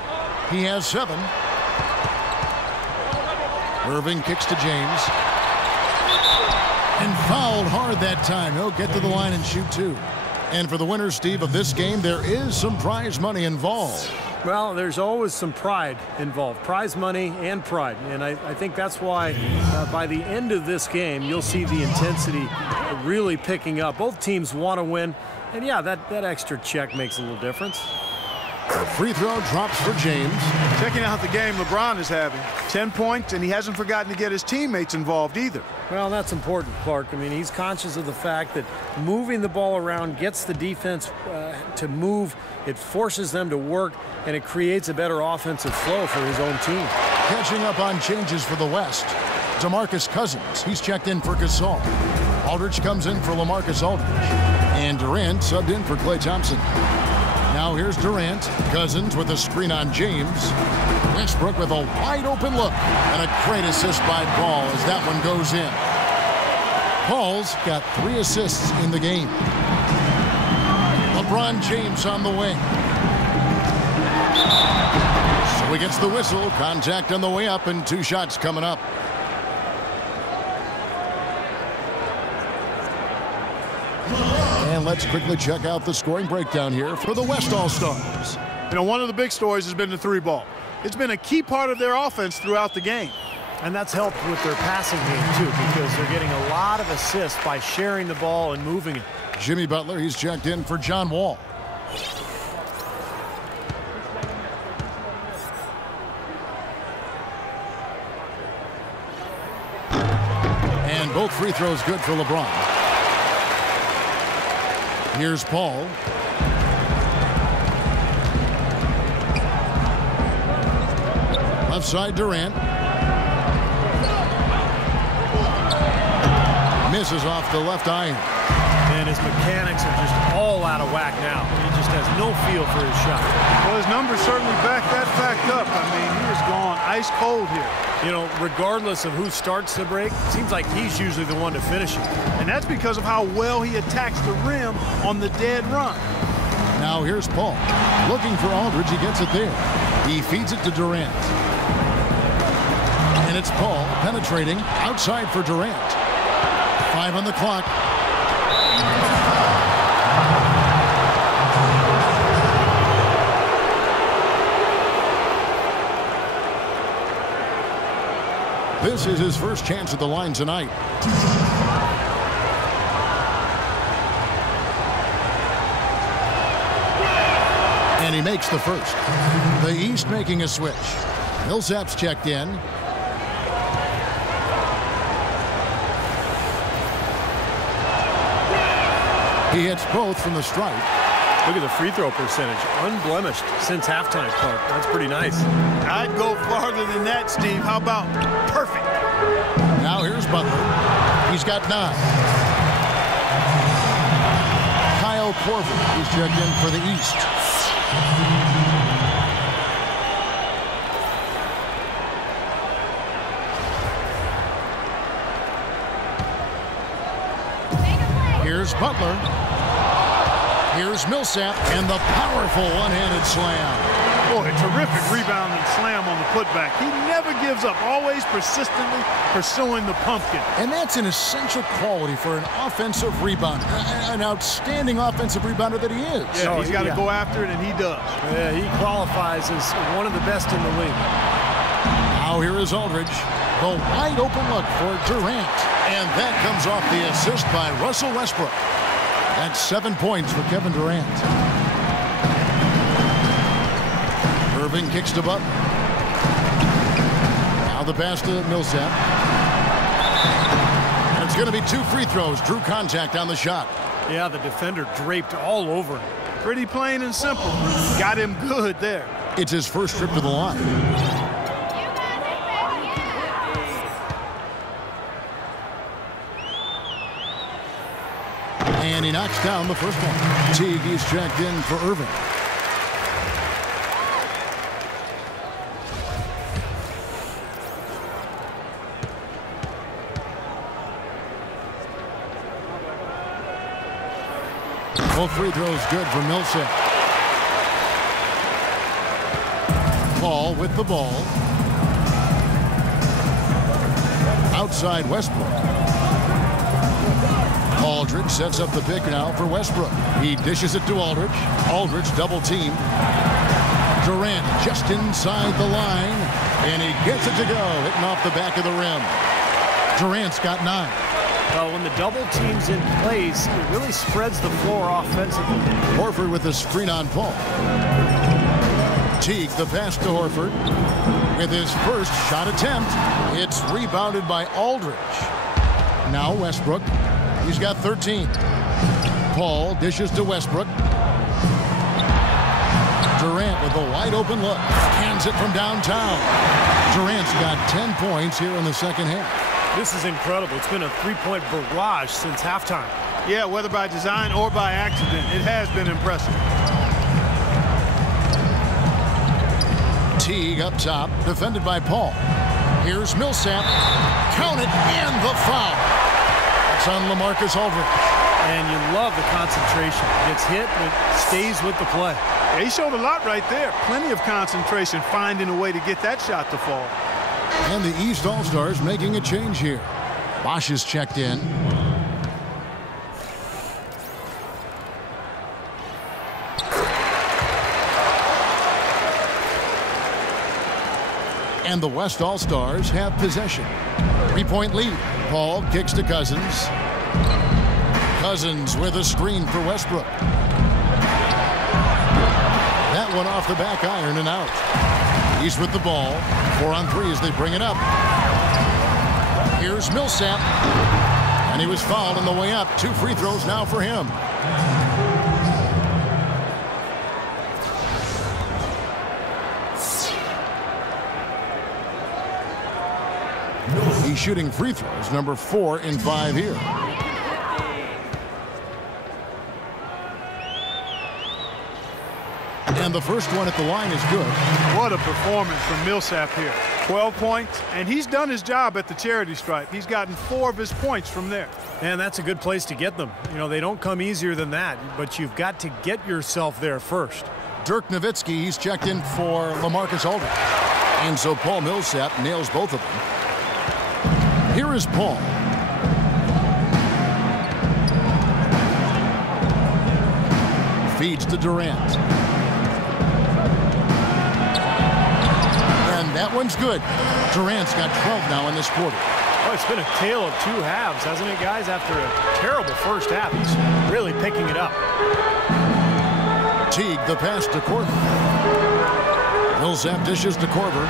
He has 7. Irving kicks to James. And fouled hard that time. He'll get to the line and shoot 2. And for the winner, Steve, of this game, there is some prize money involved. Well, there's always some pride involved. Prize money and pride. And I think that's why by the end of this game, you'll see the intensity really picking up. Both teams want to win. And, yeah, that extra check makes a little difference. The free throw drops for James. Checking out the game LeBron is having. 10 points, and he hasn't forgotten to get his teammates involved either. Well, that's important, Clark. I mean, he's conscious of the fact that moving the ball around gets the defense to move. It forces them to work, and it creates a better offensive flow for his own team. Catching up on changes for the West. DeMarcus Cousins. He's checked in for Gasol. Aldridge comes in for LaMarcus Aldridge. And Durant subbed in for Klay Thompson. Now here's Durant. Cousins with a screen on James. Westbrook with a wide open look. And a great assist by Paul as that one goes in. Paul's got 3 assists in the game. LeBron James on the wing. So he gets the whistle. Contact on the way up and 2 shots coming up. And let's quickly check out the scoring breakdown here for the West All-Stars. You know, one of the big stories has been the 3-ball. It's been a key part of their offense throughout the game. And that's helped with their passing game, too, because they're getting a lot of assists by sharing the ball and moving it. Jimmy Butler, he's checked in for John Wall. And both free throws good for LeBron. Here's Paul. Left side Durant. Misses off the left iron. And his mechanics are just all out of whack now. He just has no feel for his shot. Well, his numbers certainly back that fact up. I mean, he has gone ice cold here. You know, regardless of who starts the break, it seems like he's usually the one to finish it. And that's because of how well he attacks the rim on the dead run. Now here's Paul. Looking for Aldridge. He gets it there. He feeds it to Durant. And it's Paul penetrating outside for Durant. 5 on the clock. This is his first chance at the line tonight. And he makes the first. The East making a switch. Millsap's checked in. He hits both from the stripe. Look at the free throw percentage. Unblemished since halftime, Clark. That's pretty nice. I'd go farther than that, Steve. How about perfect? Now here's Butler. He's got 9. Kyle Korver. He's checked in for the East. Here's Butler. Here's Millsap, and the powerful one-handed slam. Boy, a terrific rebound and slam on the putback. He never gives up, always persistently pursuing the pumpkin. And that's an essential quality for an offensive rebounder, an outstanding offensive rebounder that he is. Yeah, he's got to go after it, and he does. Yeah, he qualifies as one of the best in the league. Now here is Aldridge. The wide open look for Durant. And that comes off the assist by Russell Westbrook. That's 7 points for Kevin Durant. Irving kicks to Butler. Now the pass to Millsap. And it's going to be 2 free throws. Drew contact on the shot. Yeah, the defender draped all over him. Pretty plain and simple. Got him good there. It's his first trip to the line. And he knocks down the first one. Teague, he's checked in for Irving. Both free throws good for Millsap. Paul with the ball. Outside Westbrook. Aldridge sets up the pick now for Westbrook. He dishes it to Aldridge. Aldridge double team. Durant just inside the line. And he gets it to go, hitting off the back of the rim. Durant's got 9. Well, when the double team's in place, it really spreads the floor offensively. Horford with the screen on Paul. Teague the pass to Horford. With his first shot attempt, it's rebounded by Aldridge. Now Westbrook. He's got 13. Paul dishes to Westbrook. Durant with a wide open look. Hands it from downtown. Durant's got 10 points here in the second half. This is incredible. It's been a 3-point barrage since halftime. Yeah, whether by design or by accident, it has been impressive. Teague up top, defended by Paul. Here's Millsap. Count it, and the foul. It's on LaMarcus Aldridge. And you love the concentration. Gets hit, but stays with the play. Yeah, he showed a lot right there. Plenty of concentration, finding a way to get that shot to fall. And the East All-Stars making a change here. Bosch is checked in. And the West All-Stars have possession. 3-point lead. Paul kicks to Cousins. Cousins with a screen for Westbrook. That one off the back iron and out. He's with the ball. 4 on 3 as they bring it up. Here's Millsap. And he was fouled on the way up. 2 free throws now for him. He's shooting free throws, number 4 in 5 here. And And the first one at the line is good. What a performance from Millsap here. 12 points, and he's done his job at the charity stripe. He's gotten 4 of his points from there. And that's a good place to get them. You know, they don't come easier than that, but you've got to get yourself there first. Dirk Nowitzki, he's checked in for LaMarcus Aldridge. And so Paul Millsap nails both of them. Here is Paul. Feeds to Durant. And that one's good. Durant's got 12 now in this quarter. Oh, it's been a tale of 2 halves, hasn't it, guys? After a terrible first half, he's really picking it up. Teague, the pass to Korver. Millsap dishes to Korver.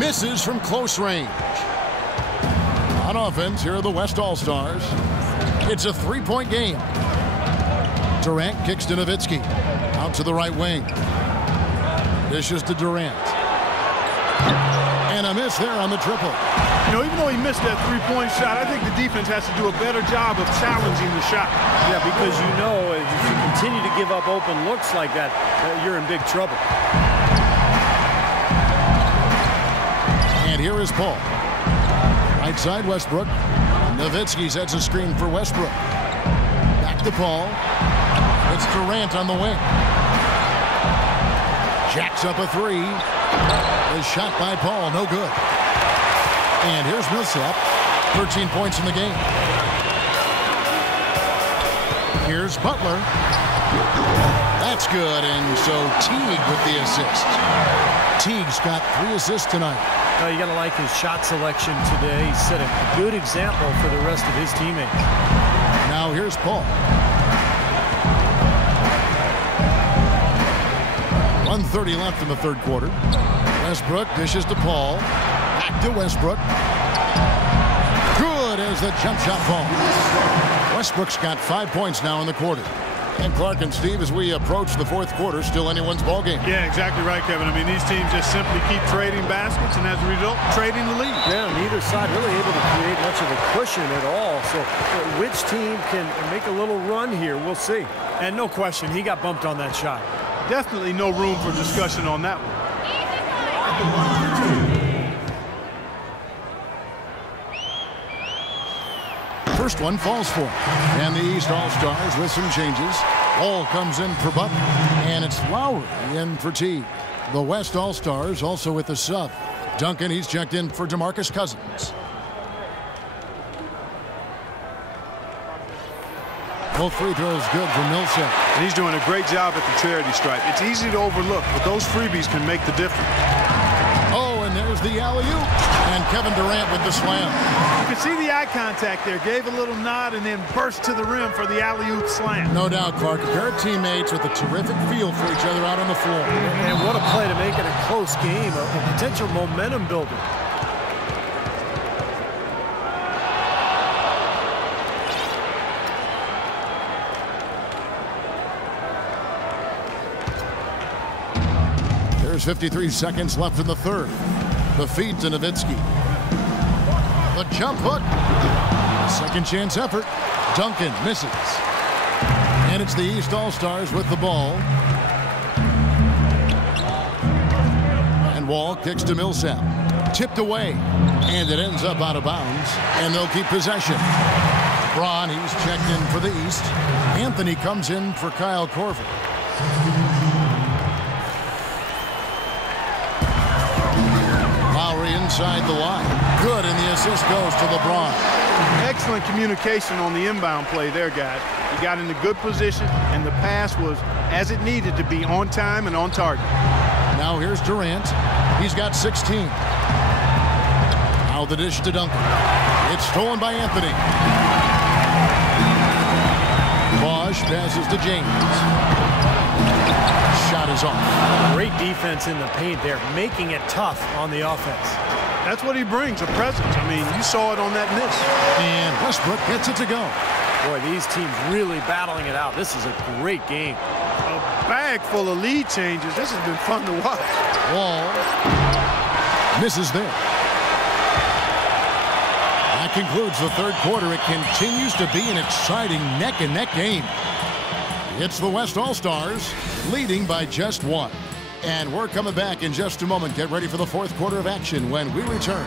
Misses from close range. On offense, here are the West All-Stars. It's a 3-point game. Durant kicks to Nowitzki. Out to the right wing. Dishes to Durant. And a miss there on the triple. You know, even though he missed that 3-point shot, I think the defense has to do a better job of challenging the shot. Yeah, because you know if you continue to give up open looks like that, you're in big trouble. And here is Paul. Right side, Westbrook. Nowitzki sets a screen for Westbrook. Back to Paul. It's Durant on the wing. Jacks up a 3. The shot by Paul, no good. And here's Millsap, 13 points in the game. Here's Butler. That's good, and so Teague with the assist. Teague's got 3 assists tonight. You got to like his shot selection today. He set a good example for the rest of his teammates. Now here's Paul. 1:30 left in the third quarter. Westbrook dishes to Paul. Back to Westbrook. Good as the jump shot falls. Westbrook's got 5 points now in the quarter. And Clark and Steve, as we approach the fourth quarter, still anyone's ball game. Yeah, exactly right, Kevin. I mean, these teams just simply keep trading baskets, and as a result, trading the lead. Yeah, neither side really able to create much of a cushion at all. So which team can make a little run here, we'll see. And no question, he got bumped on that shot. Definitely no room for discussion on that one. First one falls for him. And the East All-Stars with some changes. Ball comes in for Butler. And it's Lowry in for Teague. The West All-Stars also with the sub. Duncan, he's checked in for DeMarcus Cousins. Both free throws good for Millsap. And he's doing a great job at the charity stripe. It's easy to overlook, but those freebies can make the difference. Oh, and there's the alley-oop. And Kevin Durant with the slam. You can see the eye contact there. Gave a little nod and then burst to the rim for the alley-oop slam. No doubt, Clark. A pair of teammates with a terrific feel for each other out on the floor. And what a play to make it a close game, a potential momentum builder. There's 53 seconds left in the third. The feed to Nowitzki. The jump hook. Second chance effort. Duncan misses. And it's the East All-Stars with the ball. And Wall kicks to Millsap. Tipped away. And it ends up out of bounds. And they'll keep possession. LeBron, he's checked in for the East. Anthony comes in for Kyle Korver. Inside the line. Good, and the assist goes to LeBron. Excellent communication on the inbound play there, guys. He got in a good position, and the pass was as it needed to be, on time and on target. Now here's Durant. He's got 16. Now the dish to Duncan. It's stolen by Anthony. Bosch passes to James. Shot is off. Great defense in the paint there, making it tough on the offense. That's what he brings, a presence. I mean, you saw it on that miss. And Westbrook gets it to go. Boy, these teams really battling it out. This is a great game. A bag full of lead changes. This has been fun to watch. Wall misses there. That concludes the third quarter. It continues to be an exciting neck-and-neck game. It's the West All-Stars leading by just one. And we're coming back in just a moment. Get ready for the fourth quarter of action when we return.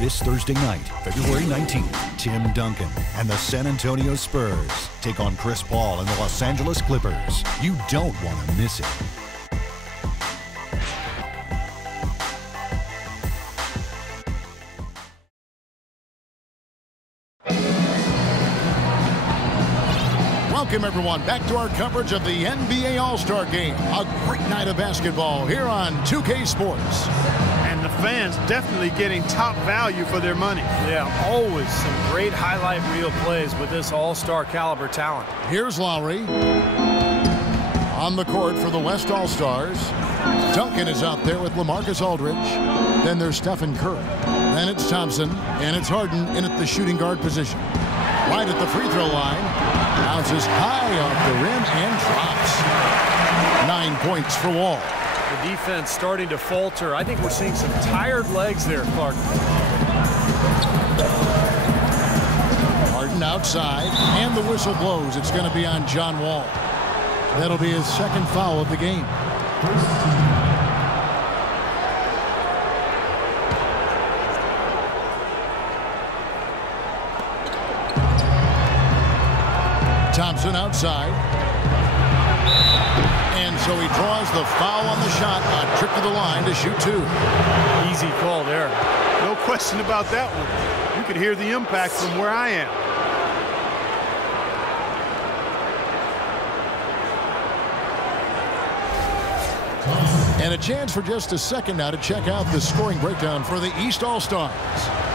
This Thursday night, February 19th, Tim Duncan and the San Antonio Spurs take on Chris Paul and the Los Angeles Clippers. You don't want to miss it. Welcome, everyone, back to our coverage of the NBA All-Star Game. A great night of basketball here on 2K Sports. And the fans definitely getting top value for their money. Yeah, always some great highlight reel plays with this all-star caliber talent. Here's Lowry on the court for the West All-Stars. Duncan is out there with LaMarcus Aldridge. Then there's Stephen Curry. Then it's Thompson, and it's Harden in at the shooting guard position. Right at the free throw line, bounces high off the rim and drops. 9 points for Wall. The defense starting to falter. I think we're seeing some tired legs there, Clark. Harden outside, and the whistle blows. It's going to be on John Wall. That'll be his second foul of the game. Thompson outside. And so he draws the foul on the shot. A trip to the line to shoot two. Easy call there. No question about that one. You could hear the impact from where I am. And a chance for just a second now to check out the scoring breakdown for the East All-Stars.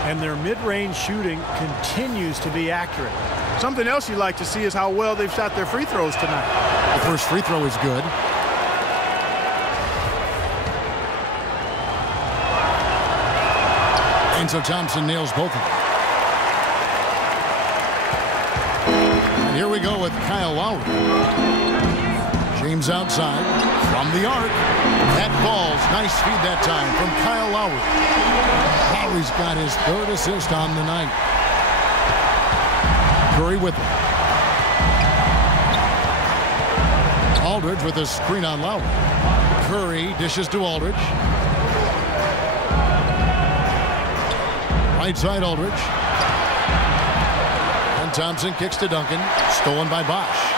And their mid-range shooting continues to be accurate. Something else you like to see is how well they've shot their free throws tonight. The first free throw is good. And so Thompson nails both of them. And here we go with Kyle Lowry. James outside from the arc. That falls. Nice feed that time from Kyle Lowry. Lowry's got his third assist on the night. Curry with it. Aldridge with a screen on Lowry. Curry dishes to Aldridge. Right side Aldridge. And Thompson kicks to Duncan. Stolen by Bosch.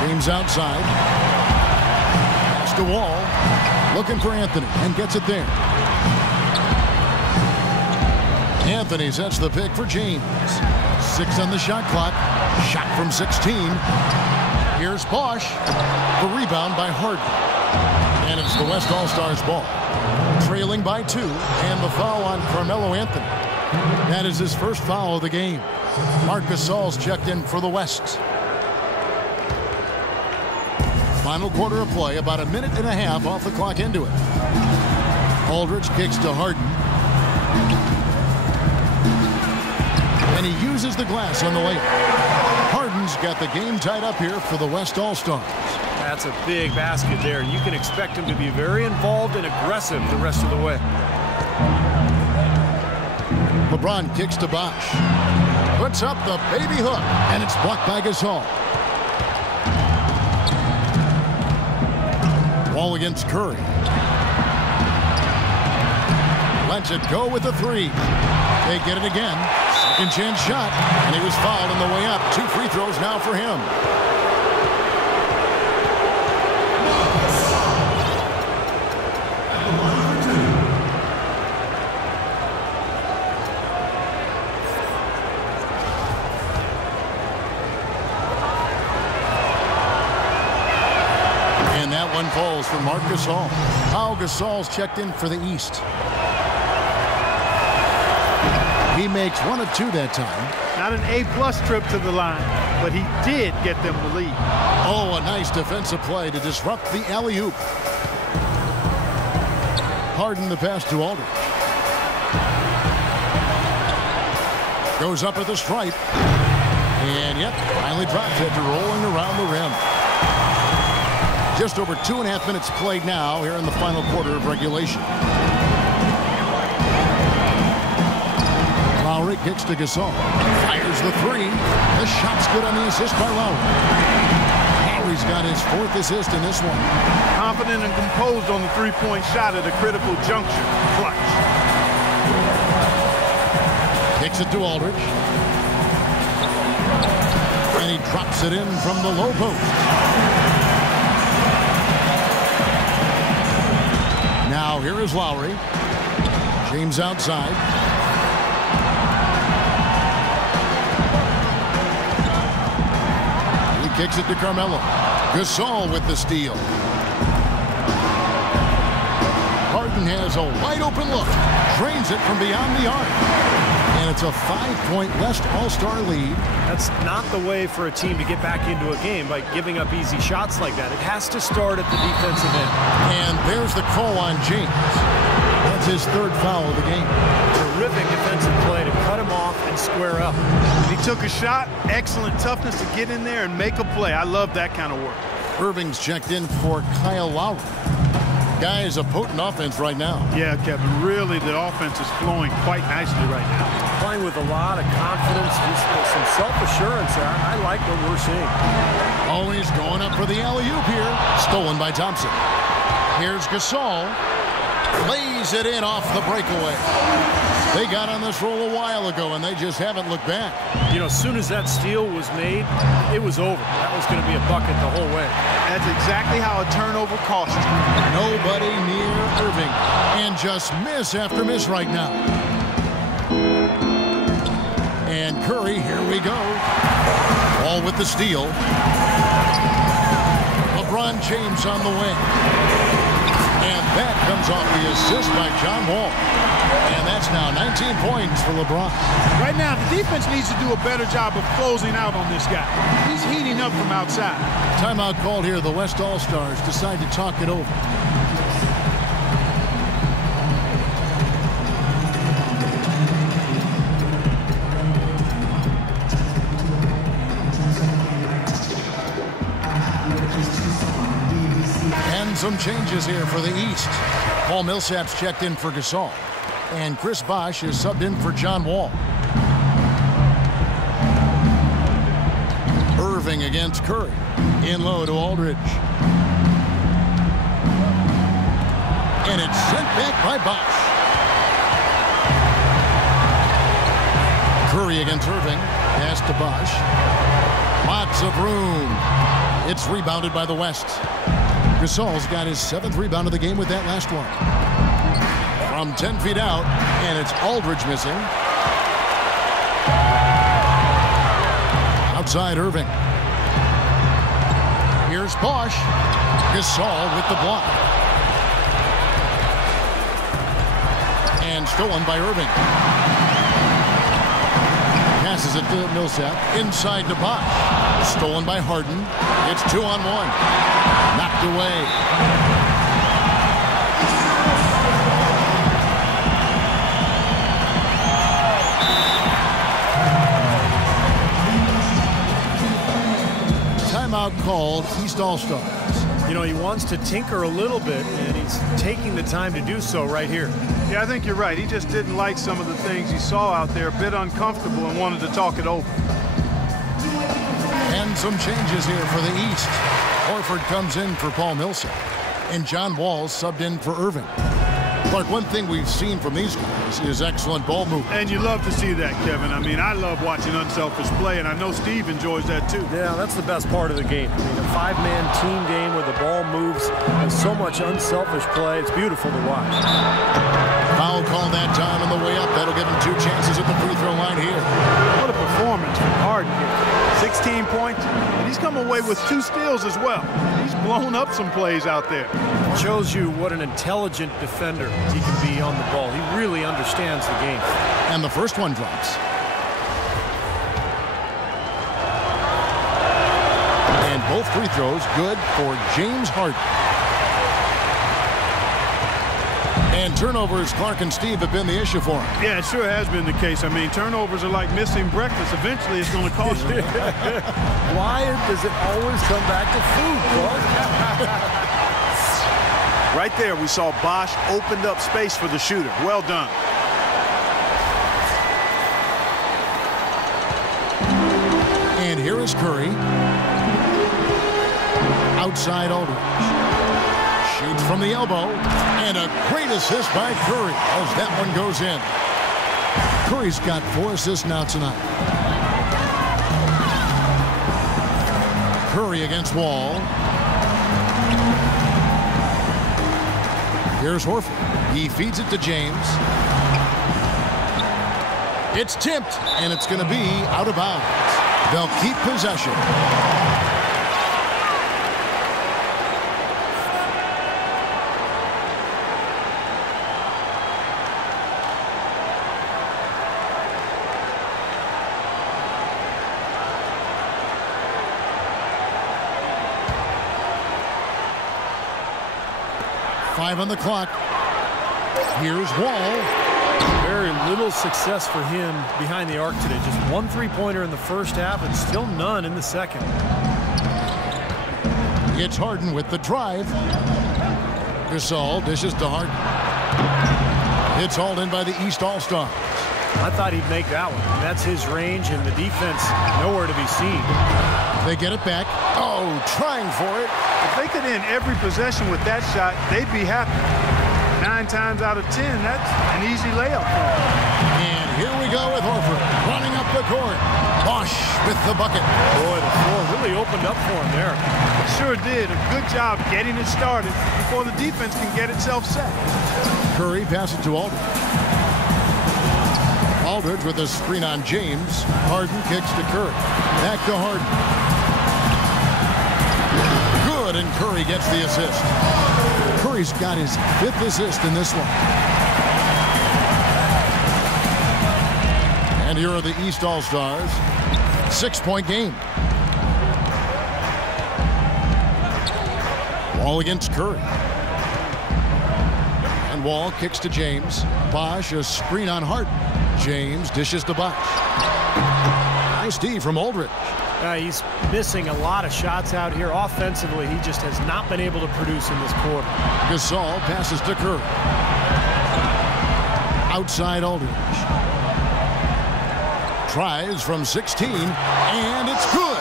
James outside. Pass to Wall. Looking for Anthony and gets it there. Anthony sets the pick for James. 6 on the shot clock. Shot from 16. Here's Bosch. The rebound by Harden. And it's the West All-Stars ball. Trailing by 2. And the foul on Carmelo Anthony. That is his first foul of the game. Marc Gasol's checked in for the West. Final quarter of play. About a minute and a half off the clock into it. Aldridge kicks to Harden. And he uses the glass on the layup. Harden's got the game tied up here for the West All-Stars. That's a big basket there. You can expect him to be very involved and aggressive the rest of the way. LeBron kicks to Bosch. Puts up the baby hook, and it's blocked by Gasol. Wall against Curry. Lets it go with the 3. They get it again. Second chance shot, and he was fouled on the way up. 2 free throws now for him. And that one falls for Marc Gasol. Pau Gasol's checked in for the East. He makes 1 of 2 that time. Not an A-plus trip to the line, but he did get them the lead. Oh, a nice defensive play to disrupt the alley-oop. Harden the pass to Aldridge. Goes up at the stripe. And yep, finally drops it, rolling around the rim. Just over 2.5 minutes played now here in the final quarter of regulation. Lowry kicks to Gasol. Fires the three. The shot's good on the assist by Lowry. Lowry's got his 4th assist in this one. Confident and composed on the three-point shot at a critical juncture. Clutch. Kicks it to Aldridge. And he drops it in from the low post. Now here is Lowry. James outside. He kicks it to Carmelo. Gasol with the steal. Harden has a wide open look. Drains it from beyond the arc. And it's a 5-point West All-Star lead. That's not the way for a team to get back into a game by giving up easy shots like that. It has to start at the defensive end. And there's the call on James. That's his 3rd foul of the game. Terrific defensive play to cut him off and square up. He took a shot. Excellent toughness to get in there and make a play. I love that kind of work. Irving's checked in for Kyle Lowry. Guy is a potent offense right now. Yeah, Kevin, really the offense is flowing quite nicely right now. Playing with a lot of confidence, just some self-assurance. I like what we're seeing. Always going up for the alley-oop here. Stolen by Thompson. Here's Gasol. Lays it in off the breakaway. They got on this roll a while ago, and they just haven't looked back. You know, as soon as that steal was made, it was over. That was going to be a bucket the whole way. That's exactly how a turnover costs you. Nobody near Irving. And just miss after miss right now. And Curry, here we go. All with the steal. LeBron James on the wing. And that comes off the assist by John Wall. And that's now 19 points for LeBron. Right now, the defense needs to do a better job of closing out on this guy. He's heating up from outside. Timeout called here. The West All-Stars decide to talk it over. And some changes here for the East. Paul Millsap's checked in for Gasol. And Chris Bosh is subbed in for John Wall. Irving against Curry. In low to Aldridge. And it's sent back by Bosh. Curry against Irving. Pass to Bosh. Lots of room. It's rebounded by the West. Gasol's got his 7th rebound of the game with that last one. From 10 feet out, and it's Aldridge missing. Outside Irving. Here's Bosh. Gasol with the block. And stolen by Irving. Passes it to Millsap. Inside to Bosh. Stolen by Harden. It's 2-on-1. Knocked away. Timeout called. East All-Stars. You know, he wants to tinker a little bit, and he's taking the time to do so right here. Yeah, I think you're right. He just didn't like some of the things he saw out there, a bit uncomfortable, and wanted to talk it over. And some changes here for the East. Horford comes in for Paul Millsap, and John Wall subbed in for Irving. Clark, one thing we've seen from these guys is excellent ball movement. And you love to see that, Kevin. I mean, I love watching unselfish play, and I know Steve enjoys that too. Yeah, that's the best part of the game. I mean, a 5-man team game where the ball moves and so much unselfish play. It's beautiful to watch. Foul call that time on the way up. That'll give him 2 chances at the free throw line here. What a performance from Harden here. 16 points, and he's come away with 2 steals as well. He's blown up some plays out there. It shows you what an intelligent defender he can be on the ball. He really understands the game. And the first one drops. And both free throws good for James Harden. And Turnovers, Clark and Steve, have been the issue for him. Yeah, it sure has been the case. I mean, turnovers are like missing breakfast. Eventually, it's going to cost you. Why does it always come back to food, Clark? Right there, we saw Bosh opened up space for the shooter. Well done. And here is Curry. Outside Aldridge. Shoots from the elbow. And a great assist by Curry as that one goes in. Curry's got 4 assists now tonight. Curry against Wall. Here's Horford. He feeds it to James. It's tipped, and it's going to be out of bounds. They'll keep possession. Five on the clock. Here's Wall. Very little success for him behind the arc today. Just 1 3-pointer in the first half and still none in the second. It's Harden with the drive. Gasol dishes to Harden. It's hauled in by the East All-Stars. I thought he'd make that one. That's his range, and the defense nowhere to be seen. They get it back. Oh, trying for it. If they could end every possession with that shot, they'd be happy. 9 times out of 10, that's an easy layup for them. And here we go with Horford running up the court. Bosh with the bucket. Boy, the floor really opened up for him there. It sure did. A good job getting it started before the defense can get itself set. Curry passes to Aldridge. Aldridge with a screen on James. Harden kicks to Curry. Back to Harden. Good, and Curry gets the assist. Curry's got his 5th assist in this one. And here are the East All-Stars. 6-point game. Wall against Curry. And Wall kicks to James. Bosh, a screen on Harden. James dishes to Bosh. Nice D from Aldridge. He's missing a lot of shots out here. Offensively, he just has not been able to produce in this quarter. Gasol passes to Curry. Outside Aldridge. Tries from 16, and it's good.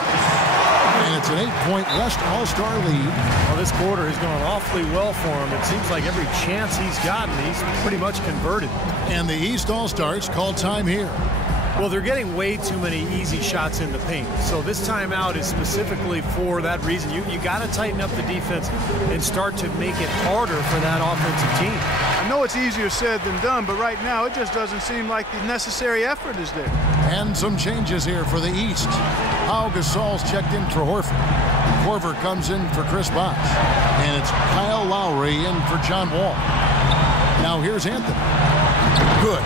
And it's an 8-point West All-Star lead. Well, this quarter has gone awfully well for him. It seems like every chance he's gotten, he's pretty much converted. And the East All-Stars call time here. Well, they're getting way too many easy shots in the paint. So this timeout is specifically for that reason. You got to tighten up the defense and start to make it harder for that offensive team. I know it's easier said than done, but right now it just doesn't seem like the necessary effort is there. And some changes here for the East. Pau Gasol's checked in for Horford. Korver comes in for Chris Bosh. And it's Kyle Lowry in for John Wall. Now here's Anthony. Good.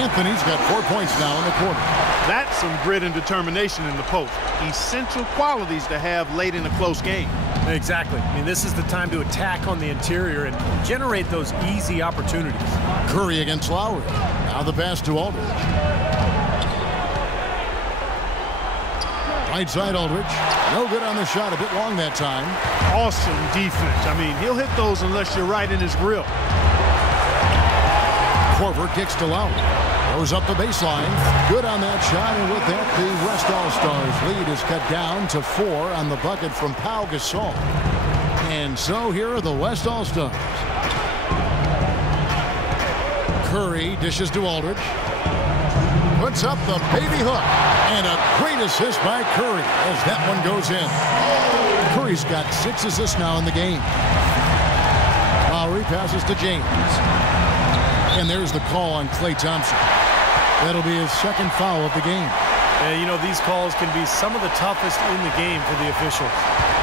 Anthony's got 4 points now in the quarter. That's some grit and determination in the post. Essential qualities to have late in a close game. Exactly. I mean, this is the time to attack on the interior and generate those easy opportunities. Curry against Lowry. Now the pass to Aldridge. Right side Aldridge. No good on the shot. A bit long that time. Awesome defense. I mean, he'll hit those unless you're right in his grill. Korver kicks to Lowry. Goes up the baseline. Good on that shot, and with that, the West All-Stars lead is cut down to 4 on the bucket from Pau Gasol. And so here are the West All-Stars. Curry dishes to Aldridge. Puts up the baby hook. And a great assist by Curry as that one goes in. Curry's got 6 assists now in the game. Lowry passes to James. And there's the call on Klay Thompson. That'll be his 2nd foul of the game. You know, these calls can be some of the toughest in the game for the officials.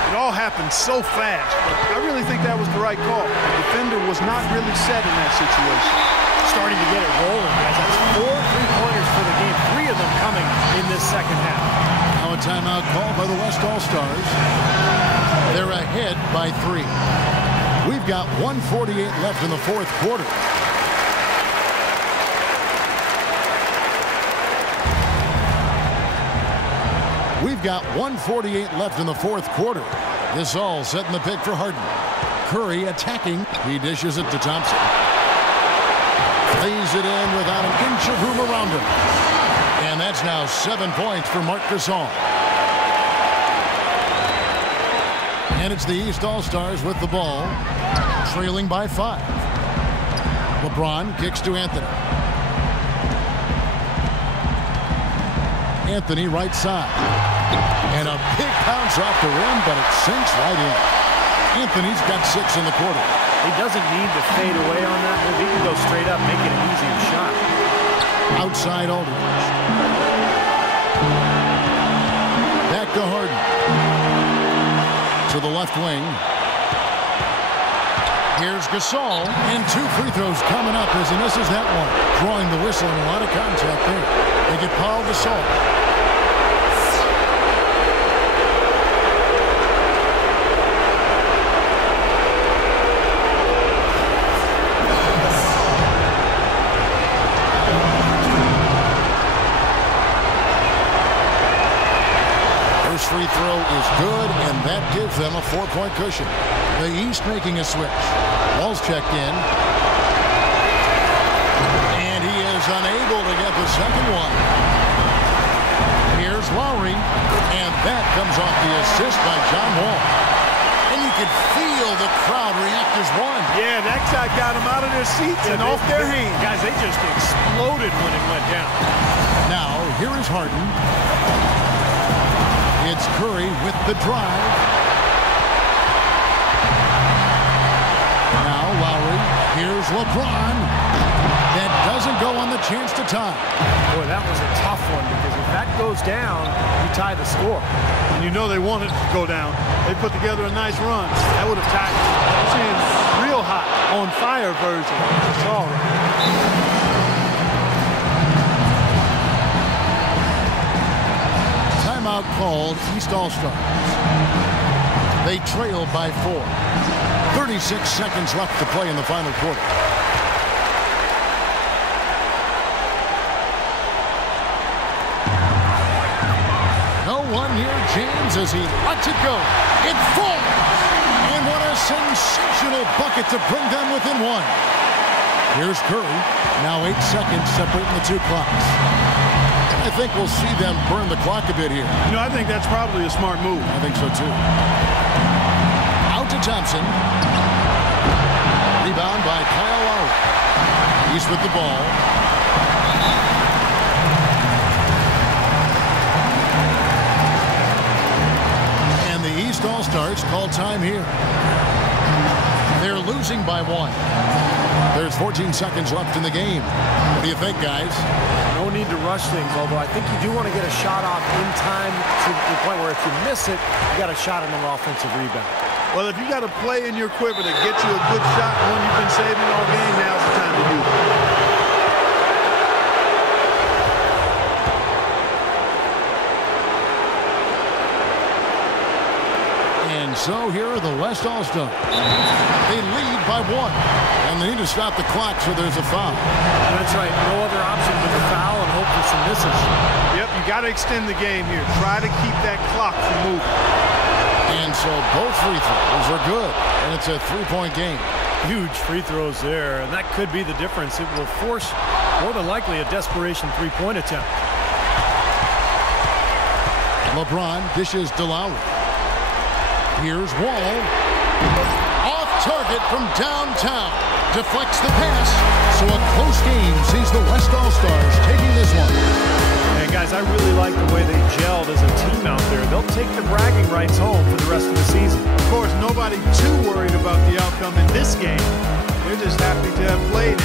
It all happened so fast, but I really think that was the right call. The defender was not really set in that situation. Starting to get it rolling, guys. That's 4 3-pointers for the game. 3 of them coming in this second half. Now a timeout called by the West All-Stars. They're ahead by 3. We've got 1:48 left in the 4th quarter. We've got 1:48 left in the fourth quarter. This all setting the pick for Harden. Curry attacking. He dishes it to Thompson. Lays it in without an inch of room around him. And that's now 7 points for Marc Gasol. And it's the East All-Stars with the ball, trailing by 5. LeBron kicks to Anthony. Anthony right side. And a big bounce off the rim, but it sinks right in. Anthony's got 6 in the quarter. He doesn't need to fade away on that move. He can go straight up, make it an easier shot. Outside Aldridge. Back to Harden. To the left wing. Here's Gasol. And 2 free throws coming up as he misses that one. Drawing the whistle and a lot of contact there. They get Paul Gasol. Free throw is good, and that gives them a 4-point cushion. The East making a switch. Wall's checked in. And he is unable to get the second one. Here's Lowry, and that comes off the assist by John Wall. And you could feel the crowd react as one. Yeah, that shot got them out of their seats and off their hands. Guys, they just exploded when it went down. Now, here is Harden. It's Curry with the drive. Now Lowry. Here's LeBron. That doesn't go on the chance to tie. Boy, that was a tough one because if that goes down, you tie the score. And you know they wanted it to go down. They put together a nice run. That would have tied it. I'm seeing real hot, on fire version. It's all right. Timeout called East All-Stars. They trail by 4. 36 seconds left to play in the final quarter. No one near James as he lets it go. It falls! And what a sensational bucket to bring them within 1. Here's Curry. Now 8 seconds separating the 2 clocks. I think we'll see them burn the clock a bit here. You know, I think that's probably a smart move. I think so, too. Out to Thompson. Rebound by Kyle Lowry. He's with the ball. And the East All-Stars call time here. They're losing by 1. There's 14 seconds left in the game. What do you think, guys? No need to rush things, although I think you do want to get a shot off in time to the point where if you miss it, you got a shot on an offensive rebound. Well, if you got a play in your quiver to get you a good shot, one you've been saving all game, now's the time to use it. And so here are the West All-Stars. They lead by 1. And they need to stop the clock so there's a foul. That's right. No other option but the foul and hope for some misses. Yep, you got to extend the game here. Try to keep that clock from moving. And so both free throws are good. And it's a 3-point game. Huge free throws there, and that could be the difference. It will force, more than likely, a desperation 3-point attempt. LeBron dishes to Lowry. Here's Wall. Off target from downtown. Deflects the pass. So a close game sees the West All-Stars taking this one. And guys, I really like the way they gelled as a team out there. They'll take the bragging rights home for the rest of the season. Of course, nobody too worried about the outcome in this game. They're just happy to have played